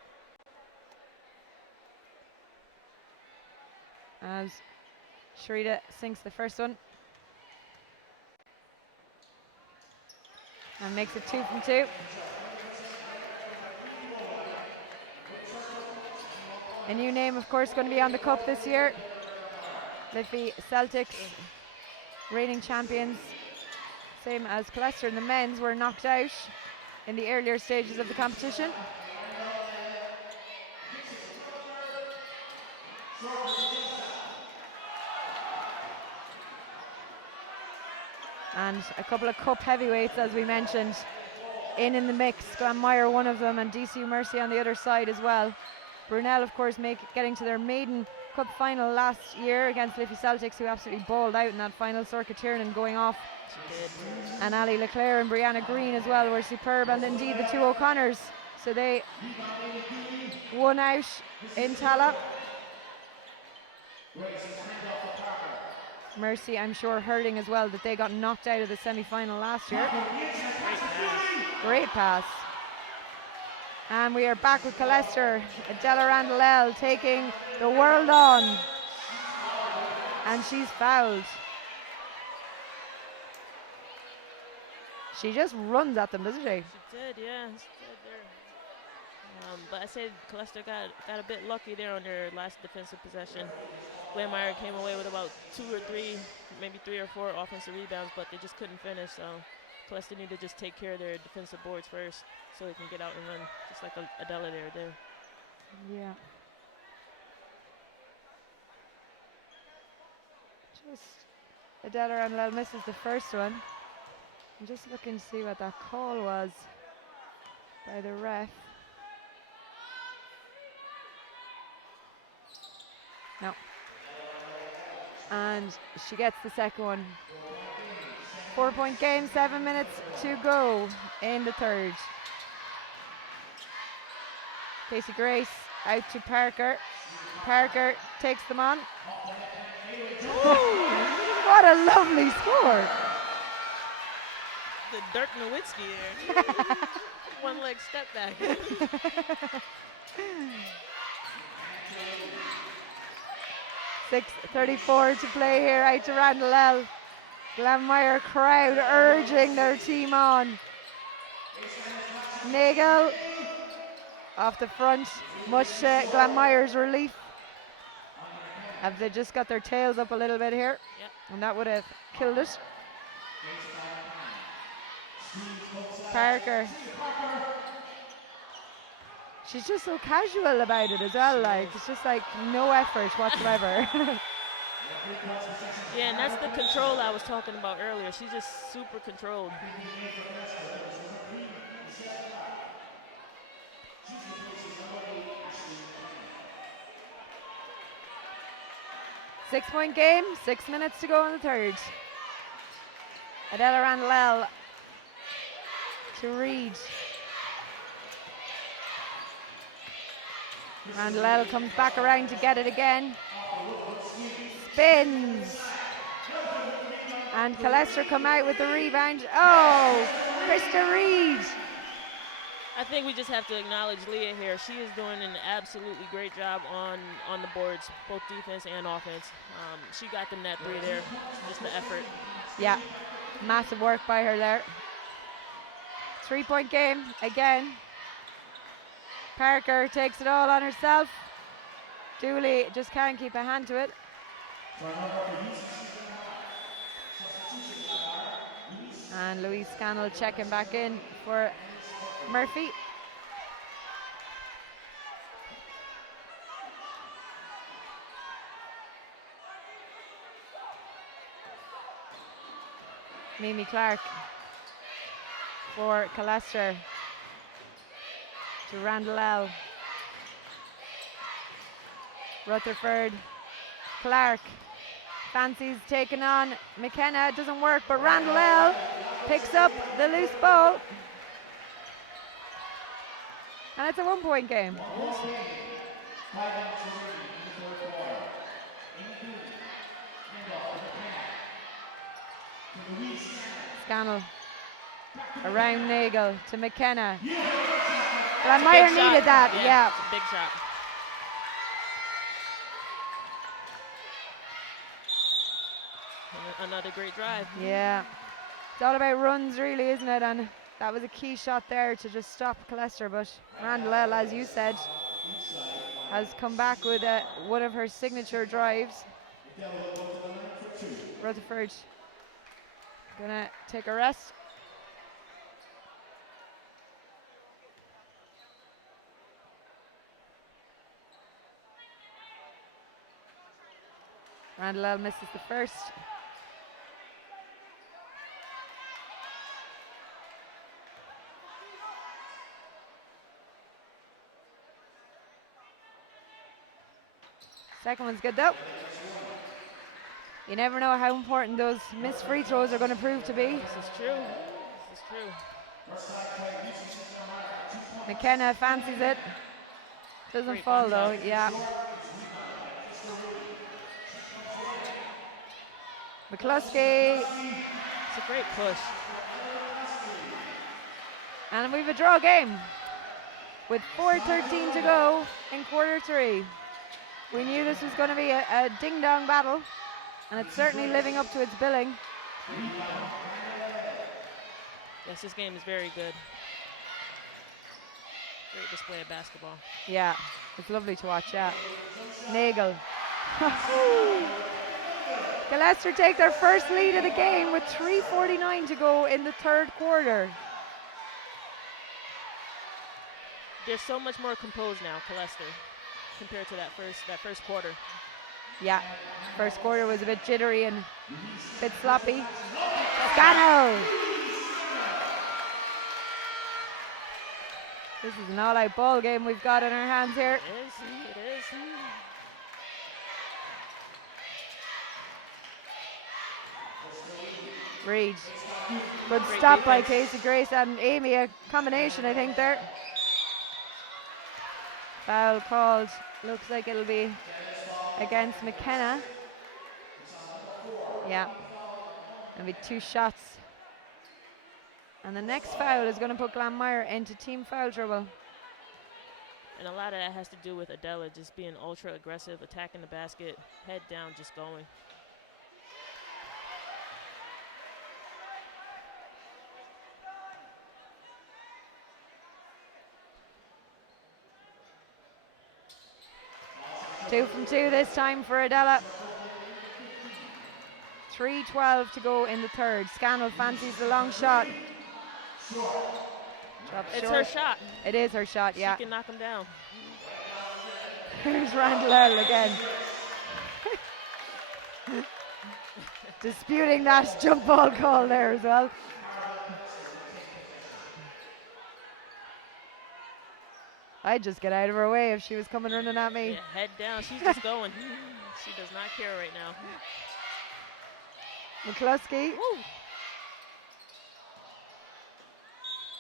As Sharita sinks the first one. And makes it 2 from 2. A new name, of course, going to be on the cup this year. Liffey Celtics, reigning champions. Same as Killester and the men's were knocked out in the earlier stages of the competition. And a couple of cup heavyweights, as we mentioned, in the mix. Glanmire, one of them, and DCU Mercy on the other side as well. Brunel, of course, getting to their maiden cup final last year against Liffey Celtics, who absolutely balled out in that final. Sorka Tiernan going off. And Ali Leclerc and Brianna Green as well were superb, and indeed the 2 O'Connors. So they won out in Tala. Mercy, I'm sure, hurting as well that they got knocked out of the semi-final last year. Great pass. And we are back with Killester. Adela Randall L taking the world on. And she's fouled. She just runs at them, doesn't she? She did, yeah. She did there. But I said Killester got a bit lucky there on their last defensive possession. Glanmire came away with about 2 or 3, maybe 3 or 4 offensive rebounds, but they just couldn't finish. So Killester need to just take care of their defensive boards first so they can get out and run, just like Adela there. Yeah. Just Adela Randall misses the first one. I'm just looking to see what that call was by the ref. No. And she gets the second one. 4-point game, 7 minutes to go in the third. Casey Grace out to Parker. Parker takes them on. What a lovely score. The Dirk Nowitzki there. One leg step back. 6:34 to play here out to Randall L. Glanmire crowd urging their team on. Nagel off the front, much to Glanmire's relief. Have they just got their tails up a little bit here? Yep. And that would have killed it. Parker. She's just so casual about it as well, like it's just like no effort whatsoever. Yeah, and that's the control I was talking about earlier. She's just super controlled. Six-point game, 6 minutes to go in the third. Adela Randall to Reed. Randall comes back around to get it again. Spins. And Killester come out with the rebound. Oh, Krista Reed. I think we just have to acknowledge Leah here. She is doing an absolutely great job on the boards, both defense and offense. She got them that 3 there, just the effort. Yeah, massive work by her there. 3-point game again. Parker takes it all on herself. Dooley just can't keep a hand to it. And Louise Scannell checking back in for Murphy. Mimi Clark for Killester to Randall L. Rutherford, Clark, fancies taken on McKenna, it doesn't work, but Randall L. picks up the loose ball. And it's a 1-point game. Scannell around Nagel to McKenna. Glanmire needed that, yeah. Big shot. Another great drive. Yeah. It's all about runs, really, isn't it? And that was a key shot there to just stop Killester. But Randall L, as you said, has come back with one of her signature drives. Rutherford gonna take a rest. Randall L misses the first. Second one's good though. You never know how important those missed free throws are going to prove to be. This is true. This is true. McKenna fancies it. Doesn't Great fall contact. though, yeah. McCluskey. It's a great push. And we've a draw game with 4:13 to go in quarter 3. We knew this was going to be a ding-dong battle, and it's certainly living up to its billing. Yes, this game is very good. Great display of basketball. Yeah, it's lovely to watch, yeah. Nagel. Killester take their first lead of the game with 3:49 to go in the third quarter. They're so much more composed now, Killester, compared to that first quarter. Yeah, first quarter was a bit jittery and a bit sloppy. Scannell! This is an all-out ball game we've got in our hands here. It is. Reed. Good Great stop by defense. Casey Grace and Amy, a combination I think there. Foul called, looks like it'll be against McKenna. Yeah, it'll be 2 shots. And the next foul is going to put Glanmire into team foul trouble. And a lot of that has to do with Adela just being ultra aggressive, attacking the basket, head down, just going. Two from two this time for Adela. 3:12 to go in the third. Scannell fancies the long shot. Drops It's short. her shot. It is her shot, yeah. She can knock him down. Here's Randall Earl again. Disputing that jump ball call there as well. I'd just get out of her way if she was coming running at me. Yeah, head down. She's just going. She does not care right now. McCluskey.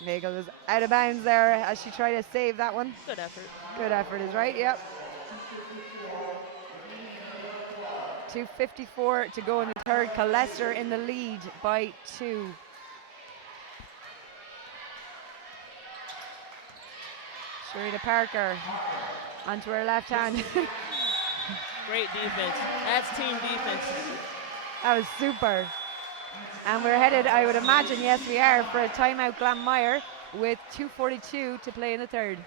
Nagel was out of bounds there as she tried to save that one. Good effort. Good effort is right, yep. 2:54 to go in the third. Killester in the lead by 2. Sharita Parker onto her left hand. Great defense. That's team defense. That was super. And we're headed, I would imagine, yes we are, for a timeout Glanmire with 2:42 to play in the third.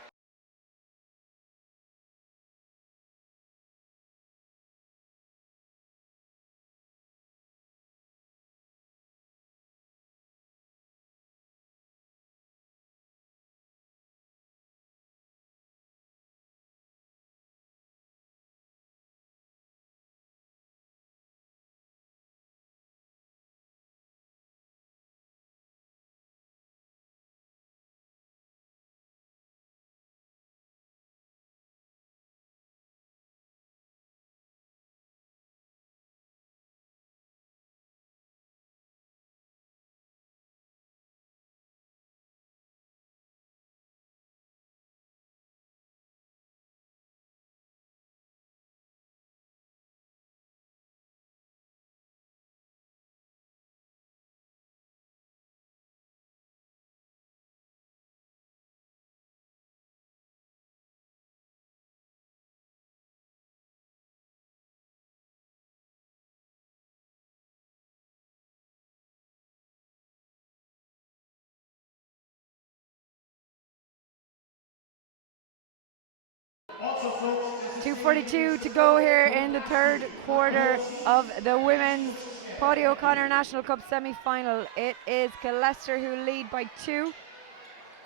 Also, folks, 2:42 to go here in the third quarter of the women's PAUDIE O'Connor National Cup semi-final. It is Killester who lead by 2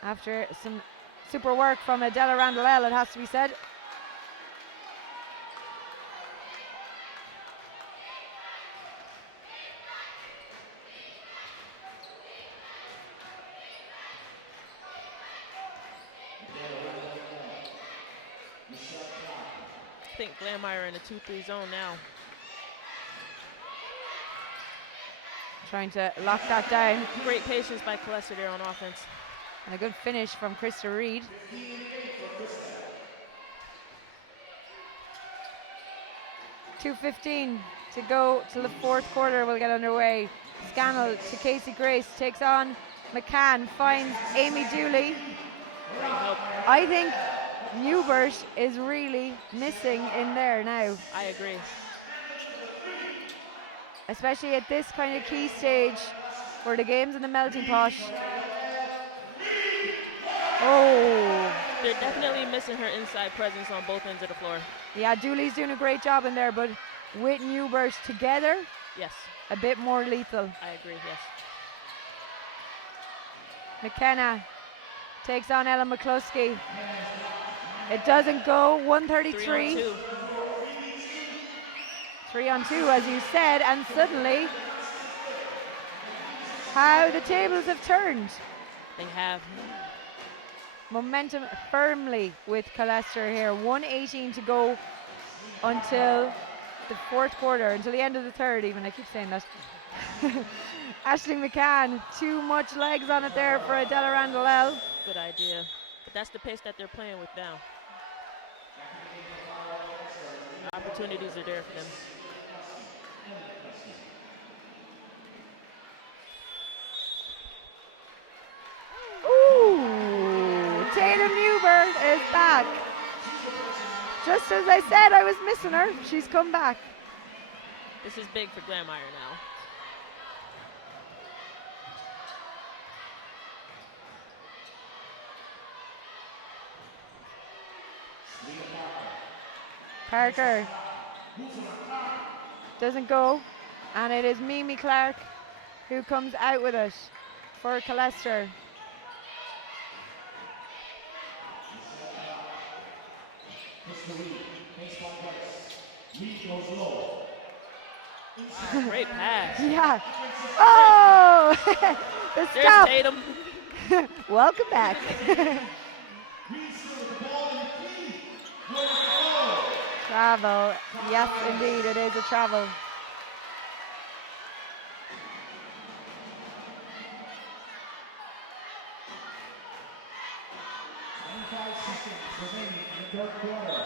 after some super work from Adela Randall, it has to be said. I think Glanmire in a 2-3 zone now. Trying to lock that down. Great patience by Killester there on offense. And a good finish from Krista Reed. .2:15 to go till the fourth quarter will get underway. Scannell to Casey Grace, takes on McCann, finds Amy Dooley. Great help. I think Newbert is really missing in there now, I agree. especially at this kind of key stage where the game's in the melting pot. Oh, They're definitely missing her inside presence on both ends of the floor. yeah, Julie's doing a great job in there, but with Newbert together, Yes, a bit more lethal. I agree, yes. McKenna takes on Ellen McCluskey. It doesn't go. 133. 3 on 2. 3 on 2, as you said, and suddenly, how the tables have turned. They have. Momentum firmly with Killester here. 1:18 to go until the fourth quarter, until the end of the third even. I keep saying that. Aisling McCann, too much legs on it there for Adela Randall. Good idea. But that's the pace that they're playing with now. Opportunities are there for them. Ooh, Tatum Newbert is back. Just as I said, I was missing her. She's come back. This is big for Glanmire now. Parker doesn't go, and it is Mimi Clark who comes out with it for Killester. Great pass. Yeah. Oh! The There's stop. Tatum. Welcome back. Travel. Yes, indeed, it is a travel. Third quarter.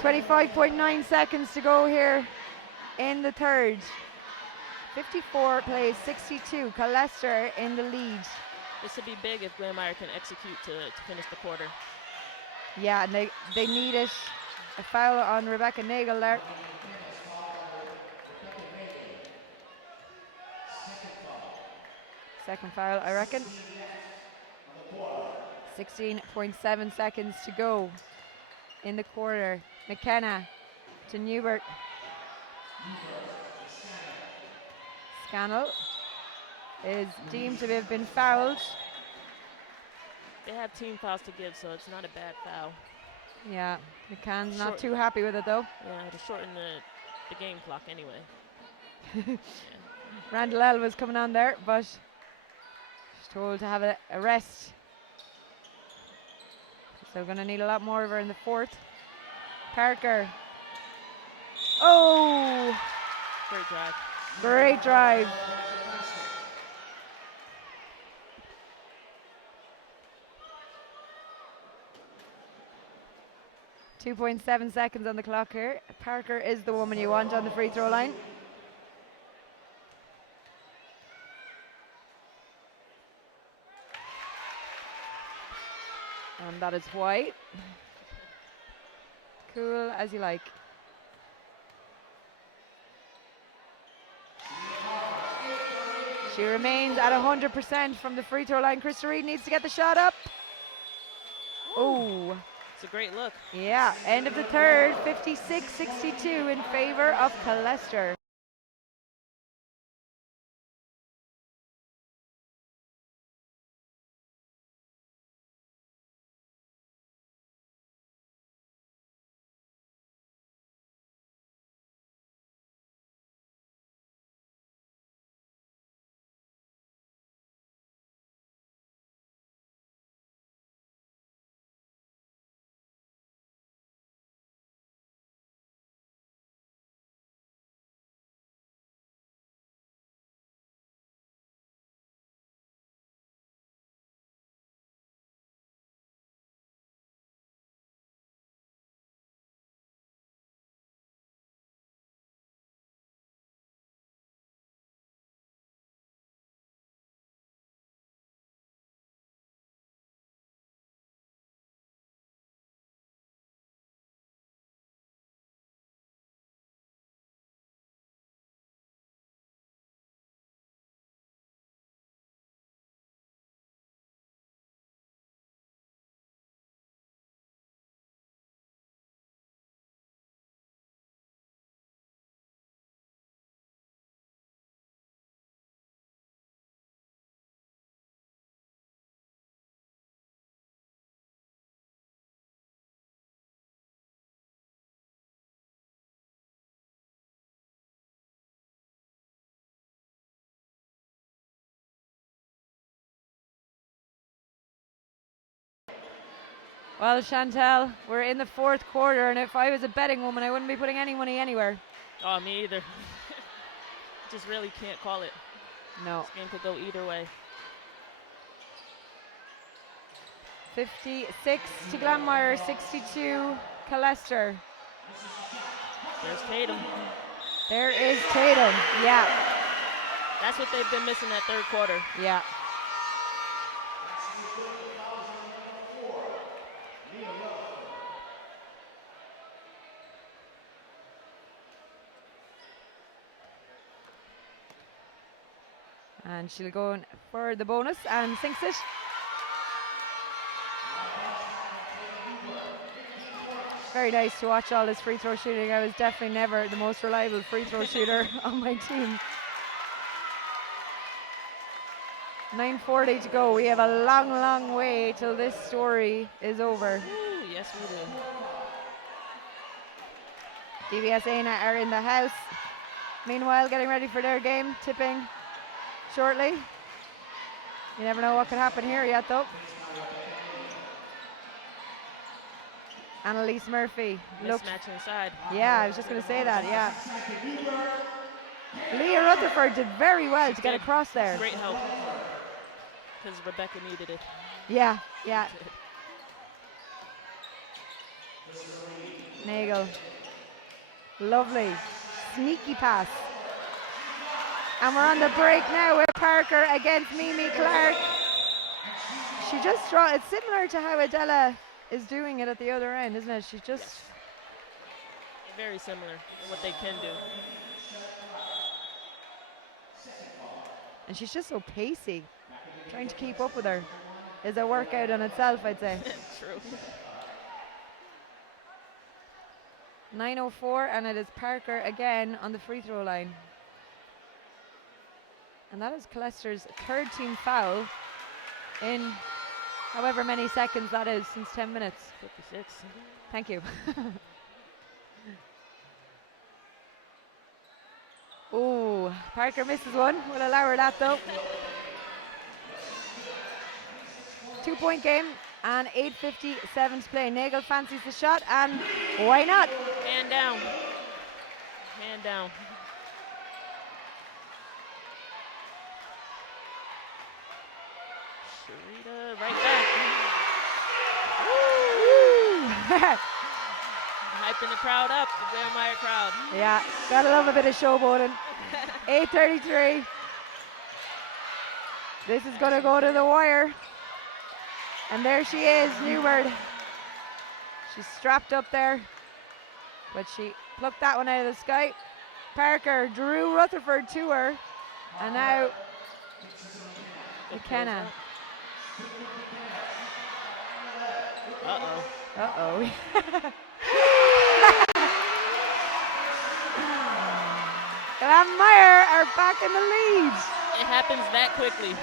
25.9 seconds to go here in the third. 54 plays 62. Killester in the lead. This would be big if Glanmire can execute to finish the quarter. Yeah, and they need it. A foul on Rebecca Nagel there. Second foul, I reckon. 16.7 seconds to go in the quarter. McKenna to Newbert. Scannell is deemed to have been fouled. They have team fouls to give, so it's not a bad foul. Yeah, McCann's not Short. too happy with it though. Yeah, to shorten the game clock anyway. Randall L was coming on there, but she's told to have a rest. So going to need a lot more of her in the fourth. Parker. Oh! Great drive. Great drive. .7 seconds on the clock here. Parker is the woman you want on the free throw line. And that is White. Cool as you like. She remains at 100% from the free throw line. Krista Reed needs to get the shot up. Oh. It's a great look. Yeah, end of the third, 56-62 in favor of Killester. Well, Chantel, we're in the fourth quarter, and if I was a betting woman, I wouldn't be putting any money anywhere. Oh, me either. Just really can't call it. No. This game could go either way. 56 to Glanmire, 62 Killester. There's Tatum. There is Tatum. Yeah. That's what they've been missing that third quarter. Yeah. And she'll go in for the bonus and sinks it. Very nice to watch all this free throw shooting. I was definitely never the most reliable free throw shooter on my team. 9:40 to go. We have a long, long way till this story is over. Ooh, yes, we do. DBS Aina are in the house. Meanwhile, getting ready for their game, tipping shortly. You never know what could happen here yet, though. Annalise Murphy. Mismatch inside. Yeah, I was just going to say that, yeah. Leah Rutherford did very well to get across there. Great help. Because Rebecca needed it. Yeah, yeah. Nagel. Lovely. Sneaky pass. And we're on the break now with Parker against Mimi Clark. She just it's similar to how Adela is doing it at the other end, isn't it? She's just... Yes. Very similar in what they can do. And she's just so pacey. Trying to keep up with her is a workout in itself, I'd say. True. 9:04, and it is Parker again on the free throw line. And that is Killester's third team foul in however many seconds that is, since 10 minutes. 56. Thank you. Oh, Parker misses one. We'll allow her that though. 2-point game and 8:57 to play. Nagel fancies the shot, and why not? Hand down. Hand down. Sharita right back. Woo! Hyping the crowd up, the Glanmire crowd. Yeah, gotta love a bit of showboating. 8:33. This is gonna go to the wire. And there she is, Newbird. She's strapped up there, but she plucked that one out of the sky. Parker drew Rutherford to her, and now McKenna. Uh-oh. Uh-oh. Glanmire are back in the lead. It happens that quickly.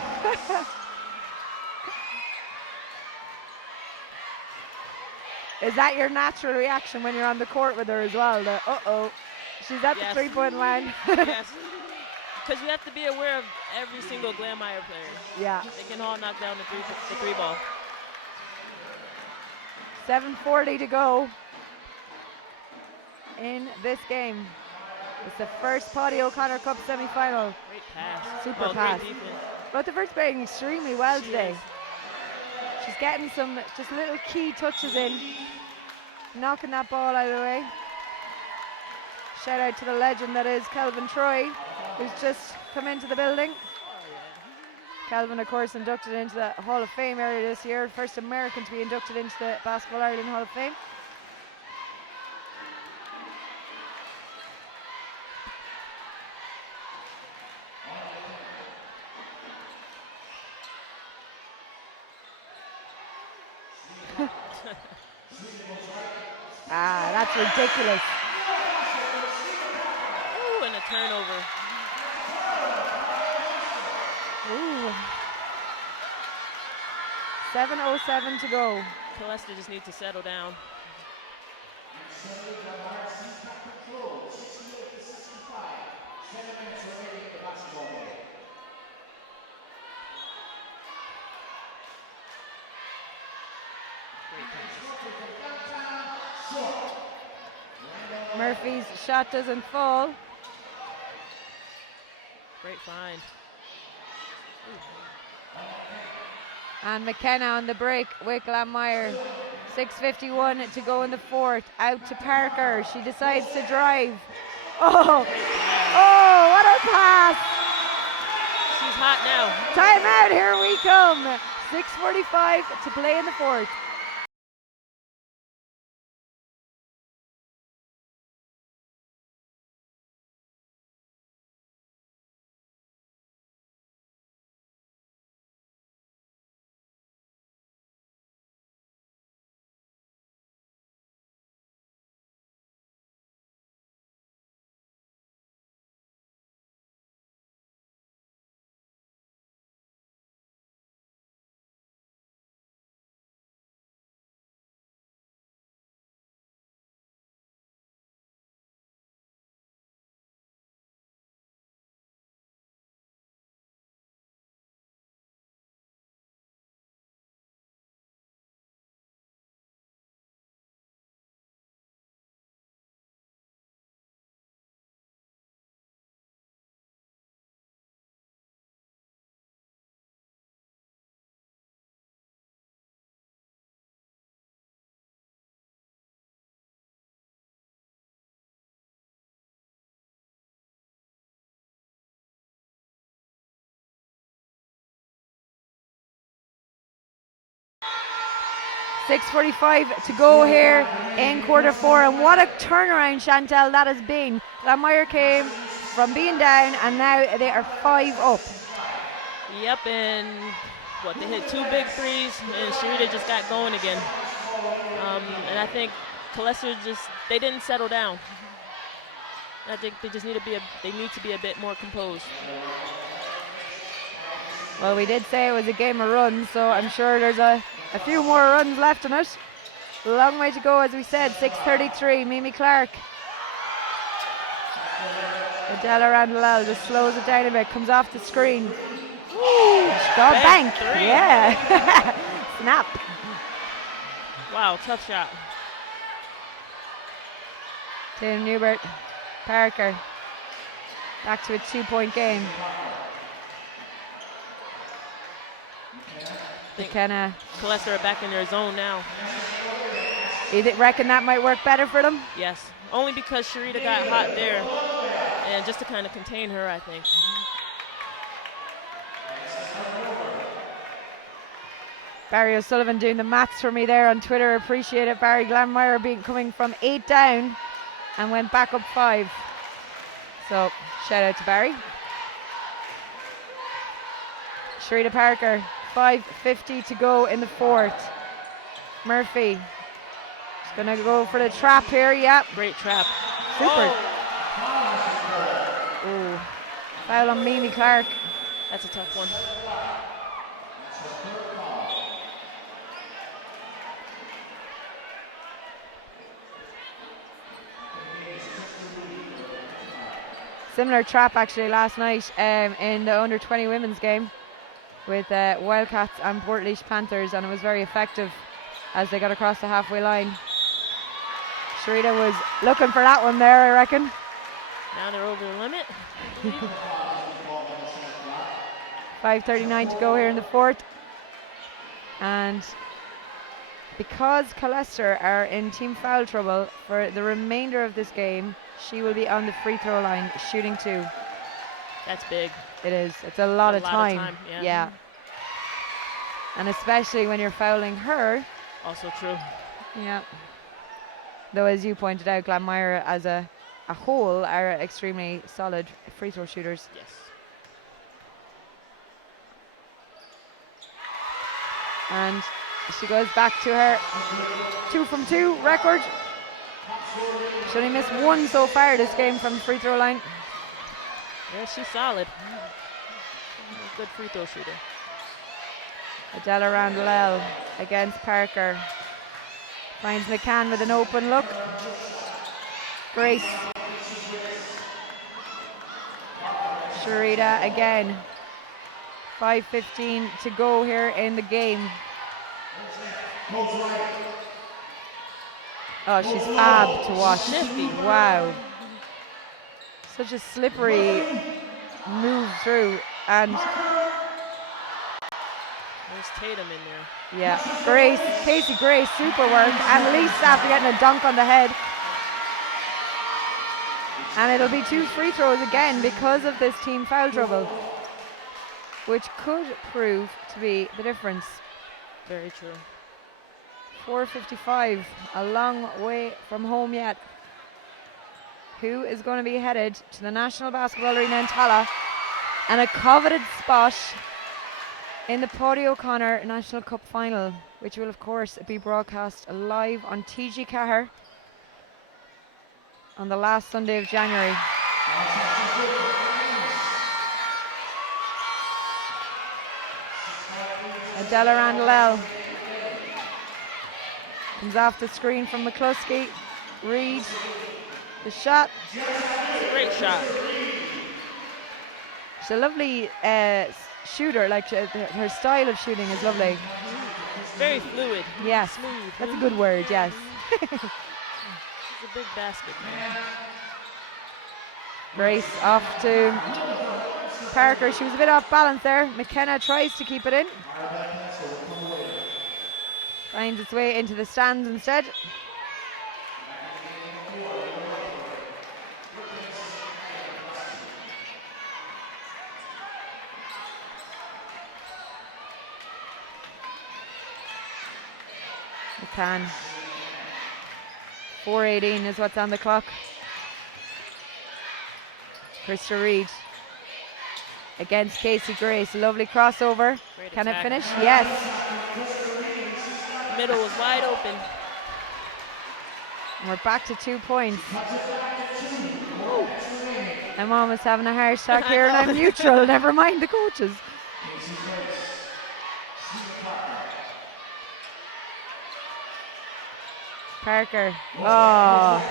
Is that your natural reaction when you're on the court with her as well? The uh-oh, she's at the 3-point line. Yes. Because you have to be aware of every single Glanmire player. Yeah. They can all knock down the three ball. 7:40 to go in this game. It's the first PAUDie O'Connor Cup semi-final. Great pass. Super pass. Great defense. Rutherford's playing extremely well today. She's getting some just little key touches in, knocking that ball out of the way. Shout out to the legend that is Kelvin Troy, who's just come into the building. Kelvin, of course, inducted into the Hall of Fame earlier this year, first American to be inducted into the Basketball Ireland Hall of Fame. Ah, that's ridiculous. Ooh, and a turnover. Ooh. 7:07 to go. Killester just needs to settle down. Great pass. Murphy's shot doesn't fall. Great find. And McKenna on the break with Glanmire. 6:51 to go in the fourth. Out to Parker. She decides to drive. Oh, what a pass! She's hot now. Timeout, here we come. 6:45 to play in the fourth. .6:45 to go here in quarter four, and what a turnaround, Chantel, that has been. Glanmire came from being down and now they are 5 up. Yep, and they hit 2 big threes and Sharita just got going again. And I think Killester they didn't settle down. I think they just need to be a bit more composed. Well, we did say it was a game of runs, so I'm sure there's a few more runs left in it. A long way to go, as we said. 6:33, Mimi Clark. Adela Randall just slows it down a bit, comes off the screen. Ooh, got bank. Yeah. Snap. Wow, tough shot. Tim Newbert, Parker. Back to a 2-point game. McKenna. Killester are back in their zone now. You reckon that might work better for them? Yes, only because Sharita got hot there, and just to kind of contain her, I think. Barry O'Sullivan doing the maths for me there on Twitter. Appreciate it, Barry. Glanmire coming from 8 down and went back up 5. So shout out to Barry. Sharita Parker. 5:50 to go in the fourth. Murphy. She's going to go for the trap here. Yep. Great trap. Super. Oh. Foul on Mimi Clark. That's a tough one. Similar trap actually last night in the under 20 women's game with Wildcats and Portlaoise Panthers, and it was very effective as they got across the halfway line. Sharita was looking for that one there, I reckon. Now they're over the limit. 5:39 to go here in the fourth. And because Killester are in team foul trouble for the remainder of this game, she will be on the free throw line shooting 2. That's big. It is. It's a lot of time. Yeah. And especially when you're fouling her. Also true. Yeah. Though, as you pointed out, Glanmire as a whole are extremely solid free throw shooters. Yes. And she goes back to her 2 from 2 record. She only missed 1 so far this game from the free throw line. Yeah, she's solid. Good free throw shooter. Adela Randall against Parker. Finds McCann with an open look. Grace. Sharita again. 5:15 to go here in the game. Oh, she's fab to watch. Nifty. Wow. Such a slippery move through. And There's Tatum in there. yeah, Casey Grace, super work. And Lisa after getting a dunk on the head. And it'll be 2 free throws again because of this team foul trouble, which could prove to be the difference. Very true. 4:55, a long way from home yet. Who is going to be headed to the National Basketball Arena in Tala and a coveted spot in the PAUDIE O'Connor National Cup Final, which will of course be broadcast live on TG Cahir on the last Sunday of January. Adela Randall comes off the screen from McCluskey. Reed, the shot. Great shot. She's a lovely shooter, like her style of shooting is lovely. Very fluid. Yes, Smooth. that's a good word, yes. It's a big basket, man. Grace off to Parker. She was a bit off balance there. McKenna tries to keep it in. Finds its way into the stands instead. McCann. 4:18 is what's on the clock. Krista Reed against Casey Grace. Lovely crossover. Great Can it attack. finish? Yes. Middle was wide open. And we're back to 2 points. Ooh. I'm almost having a heart attack here and I'm neutral. Never mind the coaches. Parker. Oh.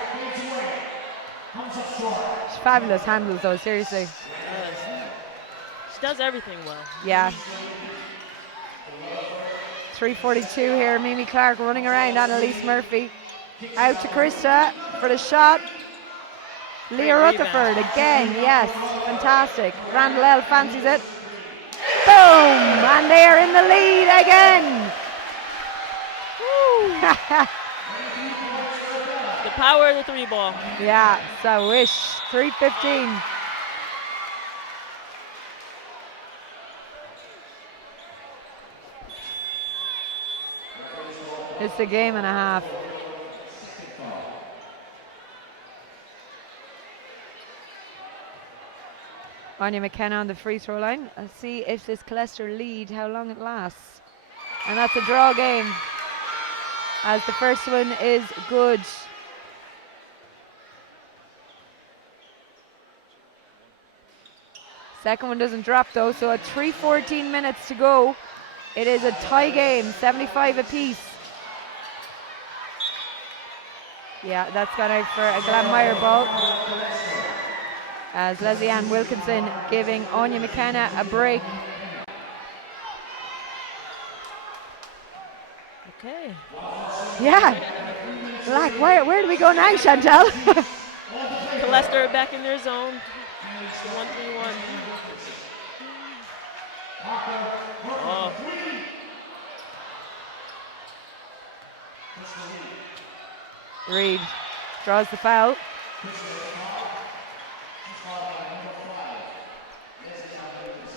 She's fabulous handles though, seriously. She does everything well. Yeah. 3:42 here. Mimi Clark running around. Annalise Murphy. Out to Krista for the shot. Leah Great Rutherford rebound. again. Yes. Fantastic. Randall L fancies it. Boom! And they are in the lead again. Woo. The power of the 3 ball. Yeah, so wish. 3:15. It's a game and a half. Anya McKenna on the free throw line. Let's see if this Killester lead, how long it lasts. And that's a draw game, as the first one is good. Second one doesn't drop though, so at 3:14 minutes to go, it is a tie game, 75 apiece. Yeah, that's gone out for a Glanmire ball. As Leslie Ann Wilkinson giving Anya McKenna a break. Okay. Yeah. Like, where do we go now, Chantel? Killester back in their zone. 1-3-1. Oh. Reed draws the foul.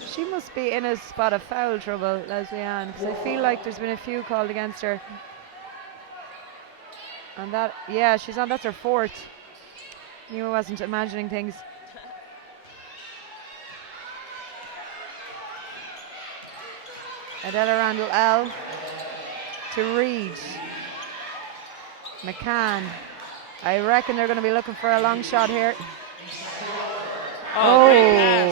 She must be in a spot of foul trouble, Leslie Ann, because I feel like there's been a few called against her. And that, yeah, she's on, that's her 4th. Knew I wasn't imagining things. Adela Randall L to Reed. McCann. I reckon they're going to be looking for a long shot here. Oh, great pass.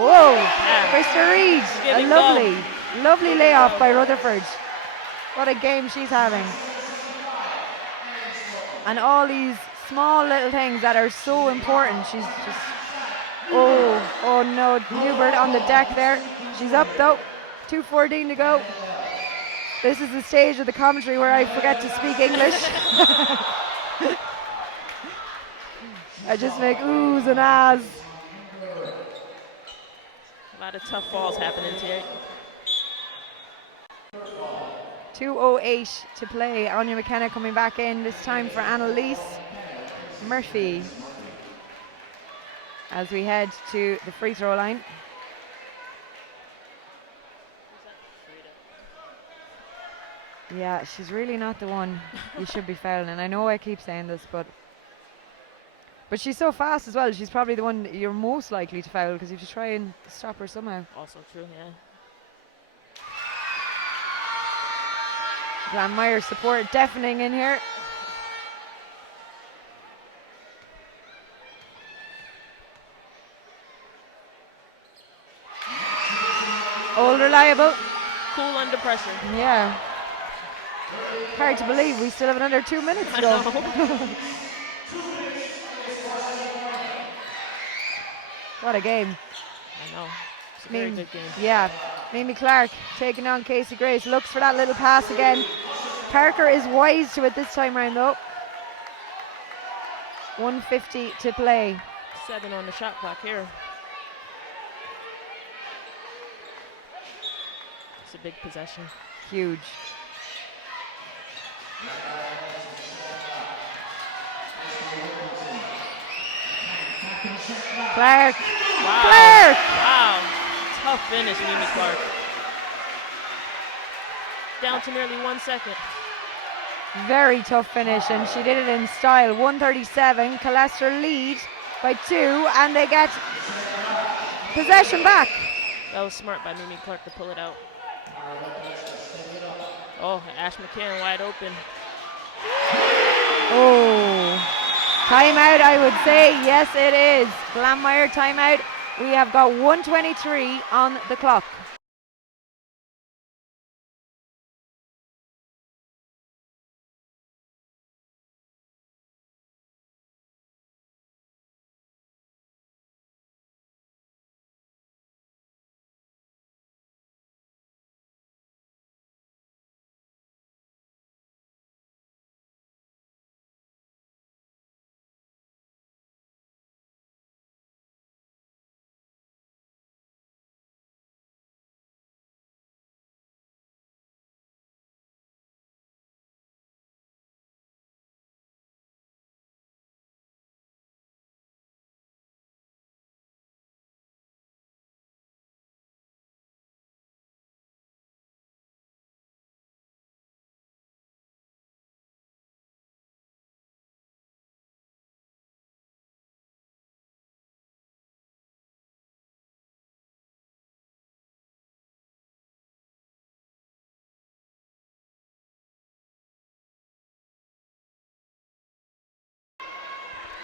Whoa! Pass. Krista Reed. A Giving lovely layoff by Rutherford. What a game she's having. And all these small little things that are so important. She's just, oh no, Newbert on the deck there. She's up though. 2:14 to go. This is the stage of the commentary where I forget to speak English. I just make oohs and ahs. A lot of tough falls happening today. 2:08 to play. Anya McKenna coming back in, this time for Annalise Murphy. As we head to the free throw line. Yeah, she's really not the one you should be fouling. And I know I keep saying this, but she's so fast as well. She's probably the one you're most likely to foul because you have to try and stop her somehow. Also true, yeah. Glanmire support deafening in here. Old reliable. Cool under pressure. Yeah. Hard to believe we still have another 2 minutes to go. What a game. I know. It's a very good game. Yeah. Mimi Clark taking on Casey Grace. Looks for that little pass again. Parker is wise to it this time round though. 1:50 to play. 7 on the shot clock here. It's a big possession. Huge. Clark. Wow. Clark! Wow. Tough finish, Mimi Clark. Down to nearly 1 second. Very tough finish, and she did it in style. 137. Killester lead by 2, and they get possession back. That was smart by Mimi Clark to pull it out. Oh, Ash McCann wide open. Oh, timeout, I would say. Yes, it is. Glanmire timeout. We have got 1:23 on the clock.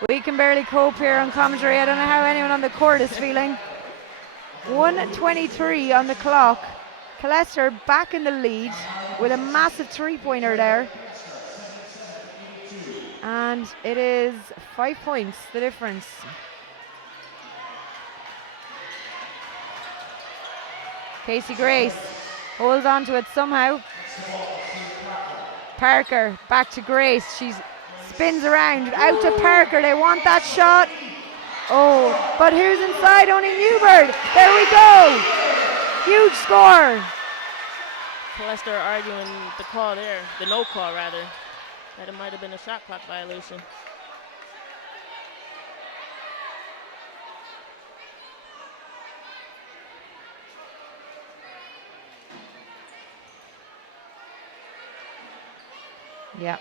We can barely cope here on commentary. I don't know how anyone on the court is feeling. 1:23 on the clock. Killester back in the lead with a massive three-pointer there. And it is 5 points, the difference. Casey Grace holds on to it somehow. Parker back to Grace. She spins around, out to Parker. They want that shot. Oh, but who's inside? Only Newbird. There we go. Huge score. Killester arguing the call there, the no call rather, that it might have been a shot clock violation. Yeah.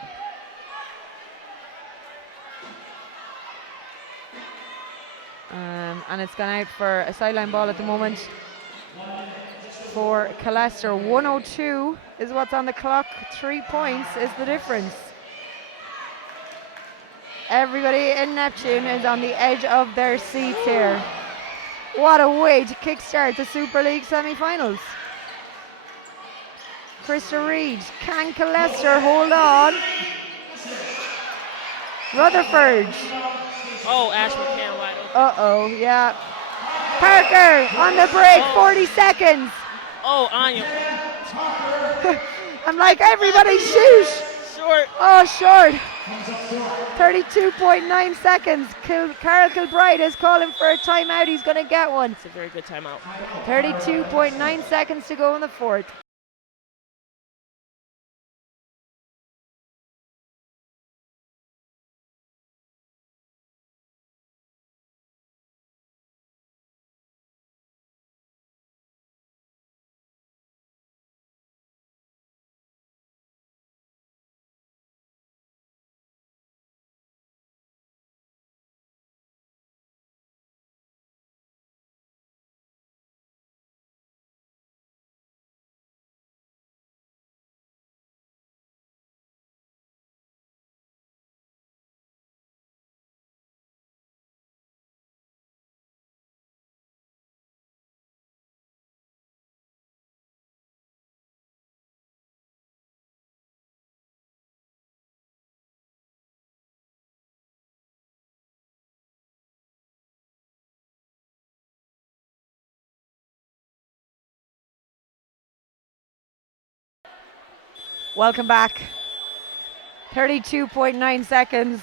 And it's gone out for a sideline ball at the moment for Killester. 1:02 is what's on the clock. 3 points is the difference. Everybody in Neptune is on the edge of their seats here. What a way to kickstart the Super League semi-finals. Krista Reed, can Killester hold on? Rutherford. Oh, Ash McCann wide open. Uh-oh, yeah. Parker on the break, 40 seconds. Oh, Anya. I'm like, everybody shoot. Short. Oh, short. 32.9 seconds. Carl Kilbride is calling for a timeout. He's going to get one. It's a very good timeout. 32.9 seconds to go in the fourth. Welcome back. 32.9 seconds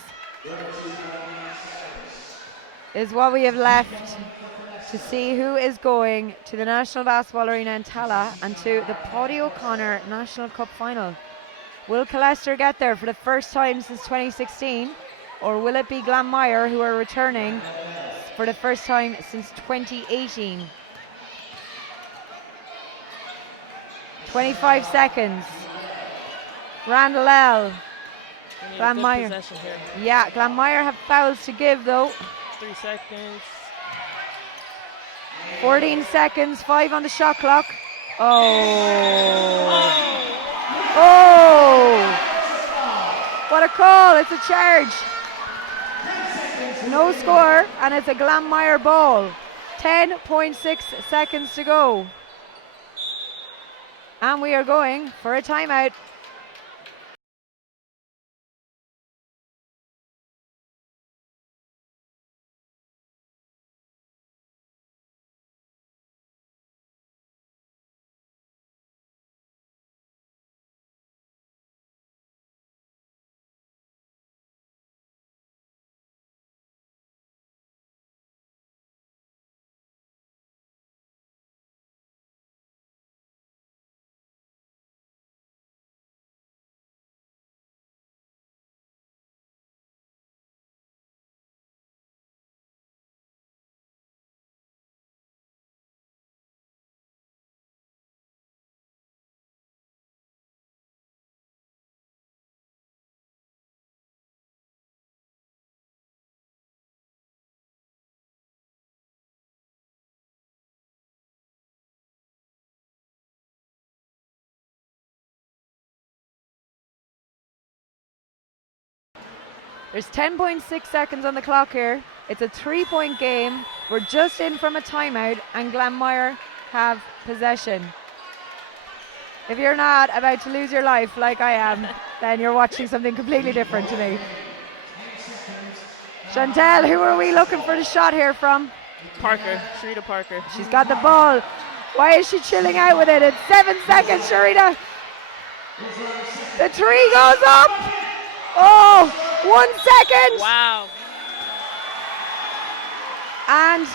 is what we have left to see who is going to the National Basketball Arena in Tala and to the PAUDie O'Connor National Cup Final. Will Killester get there for the first time since 2016, or will it be Glanmire who are returning for the first time since 2018? 25 seconds. Randall L. Glanmire. Yeah, Glanmire have fouls to give though. 3 seconds. 14 seconds, 5 on the shot clock. Oh. Oh. What a call, it's a charge. No score, and it's a Glanmire ball. 10.6 seconds to go. And we are going for a timeout. There's 10.6 seconds on the clock here. It's a 3-point game. We're just in from a timeout and Glanmire have possession. If you're not about to lose your life like I am, then you're watching something completely different to me. Chantel, who are we looking for the shot here from? Parker, Sharita Parker. She's got the ball. Why is she chilling out with it? It's 7 seconds, Sharita. The three goes up. Oh, 1 second. Wow. And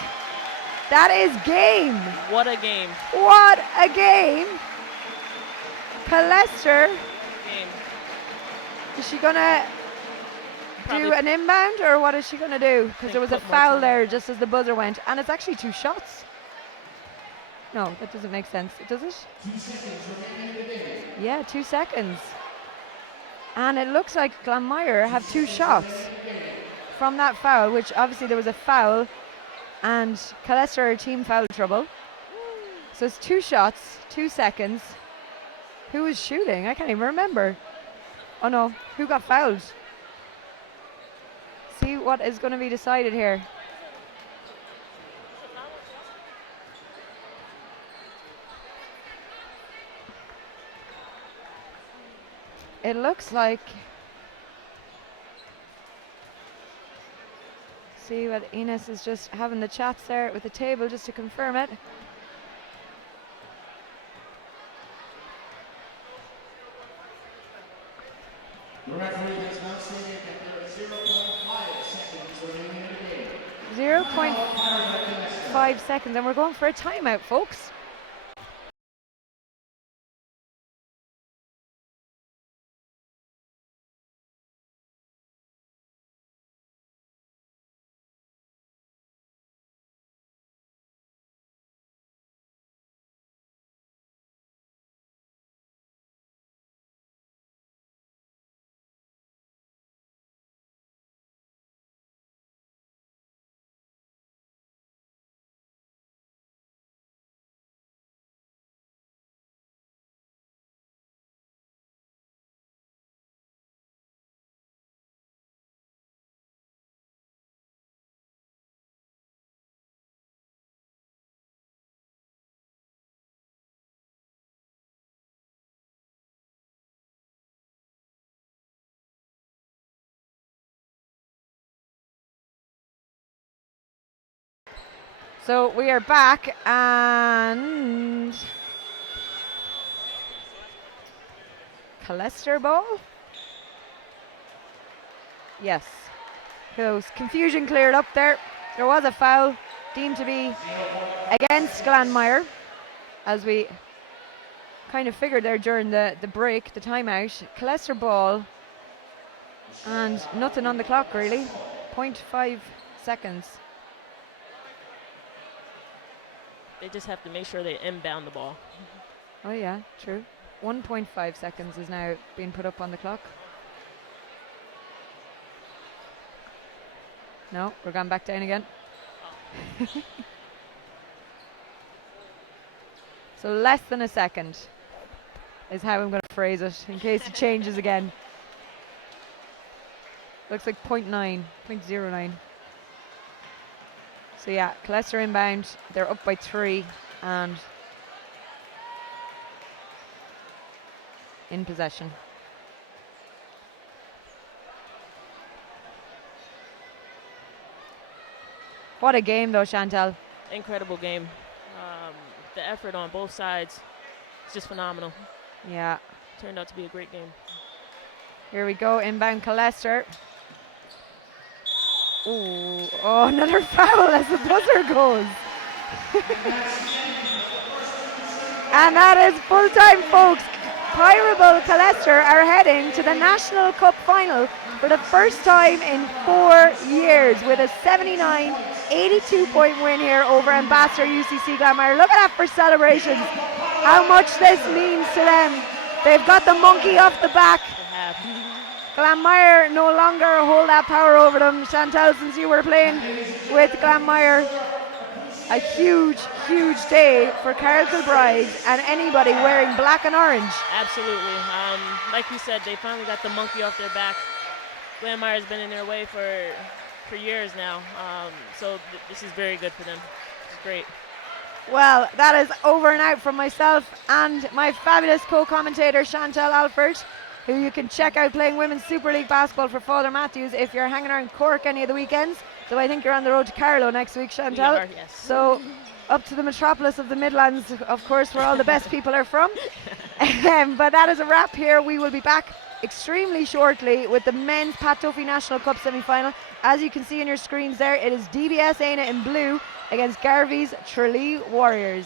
that is game. What a game. What a game. Killester. Game. Is she going to do an inbound or what is she going to do? Because there was a foul there just as the buzzer went. And it's actually 2 shots. No, that doesn't make sense. Does it? 2 seconds remaining. Yeah, 2 seconds. And it looks like Glanmire have 2 shots from that foul, which obviously there was a foul and Killester are team foul trouble. So it's 2 shots, 2 seconds. Who was shooting? I can't even remember. Oh no, who got fouled? See what is going to be decided here. It looks like, see what Ines is just having the chats there with the table just to confirm it. 0.5 seconds, and we're going for a timeout, folks. So we are back, and Killester ball? Yes. So confusion cleared up there. There was a foul deemed to be against Glanmire, as we kind of figured there during the break, the timeout. Killester ball, and nothing on the clock really. 0.5 seconds. They just have to make sure they inbound the ball. Oh yeah, true. 1.5 seconds is now being put up on the clock. No, we're going back down again. So less than a second is how I'm going to phrase it, in case it changes again. Looks like 0.9. So yeah, Killester inbound, they're up by 3 and in possession. What a game though, Chantal. Incredible game. The effort on both sides is just phenomenal. Yeah. Turned out to be a great game. Here we go, inbound Killester. Ooh, oh, another foul as the buzzer goes. And that is full time, folks. Pyrobel Killester are heading to the National Cup final for the first time in 4 years with a 79-82 point win here over Ambassador UCC Glanmire. Look at that for celebrations. How much this means to them. They've got the monkey off the back. Glanmire no longer hold that power over them. Chantal, since you were playing with Glanmire, a huge, huge day for Carol Kilbride and anybody wearing black and orange. Absolutely. Like you said, they finally got the monkey off their back. Glanmire's been in their way for years now, so this is very good for them. It's great. Well, that is over and out from myself and my fabulous co-commentator Chantal Alford, who you can check out playing Women's Super League basketball for Father Matthews if you're hanging around Cork any of the weekends. So I think you're on the road to Carlow next week, Chantal. We are, yes. So up to the metropolis of the Midlands, of course, where all the best people are from. But that is a wrap here. We will be back extremely shortly with the men's Pat Duffy National Cup semi-final. As you can see on your screens there, it is DBS Aina in blue against Garvey's Tralee Warriors.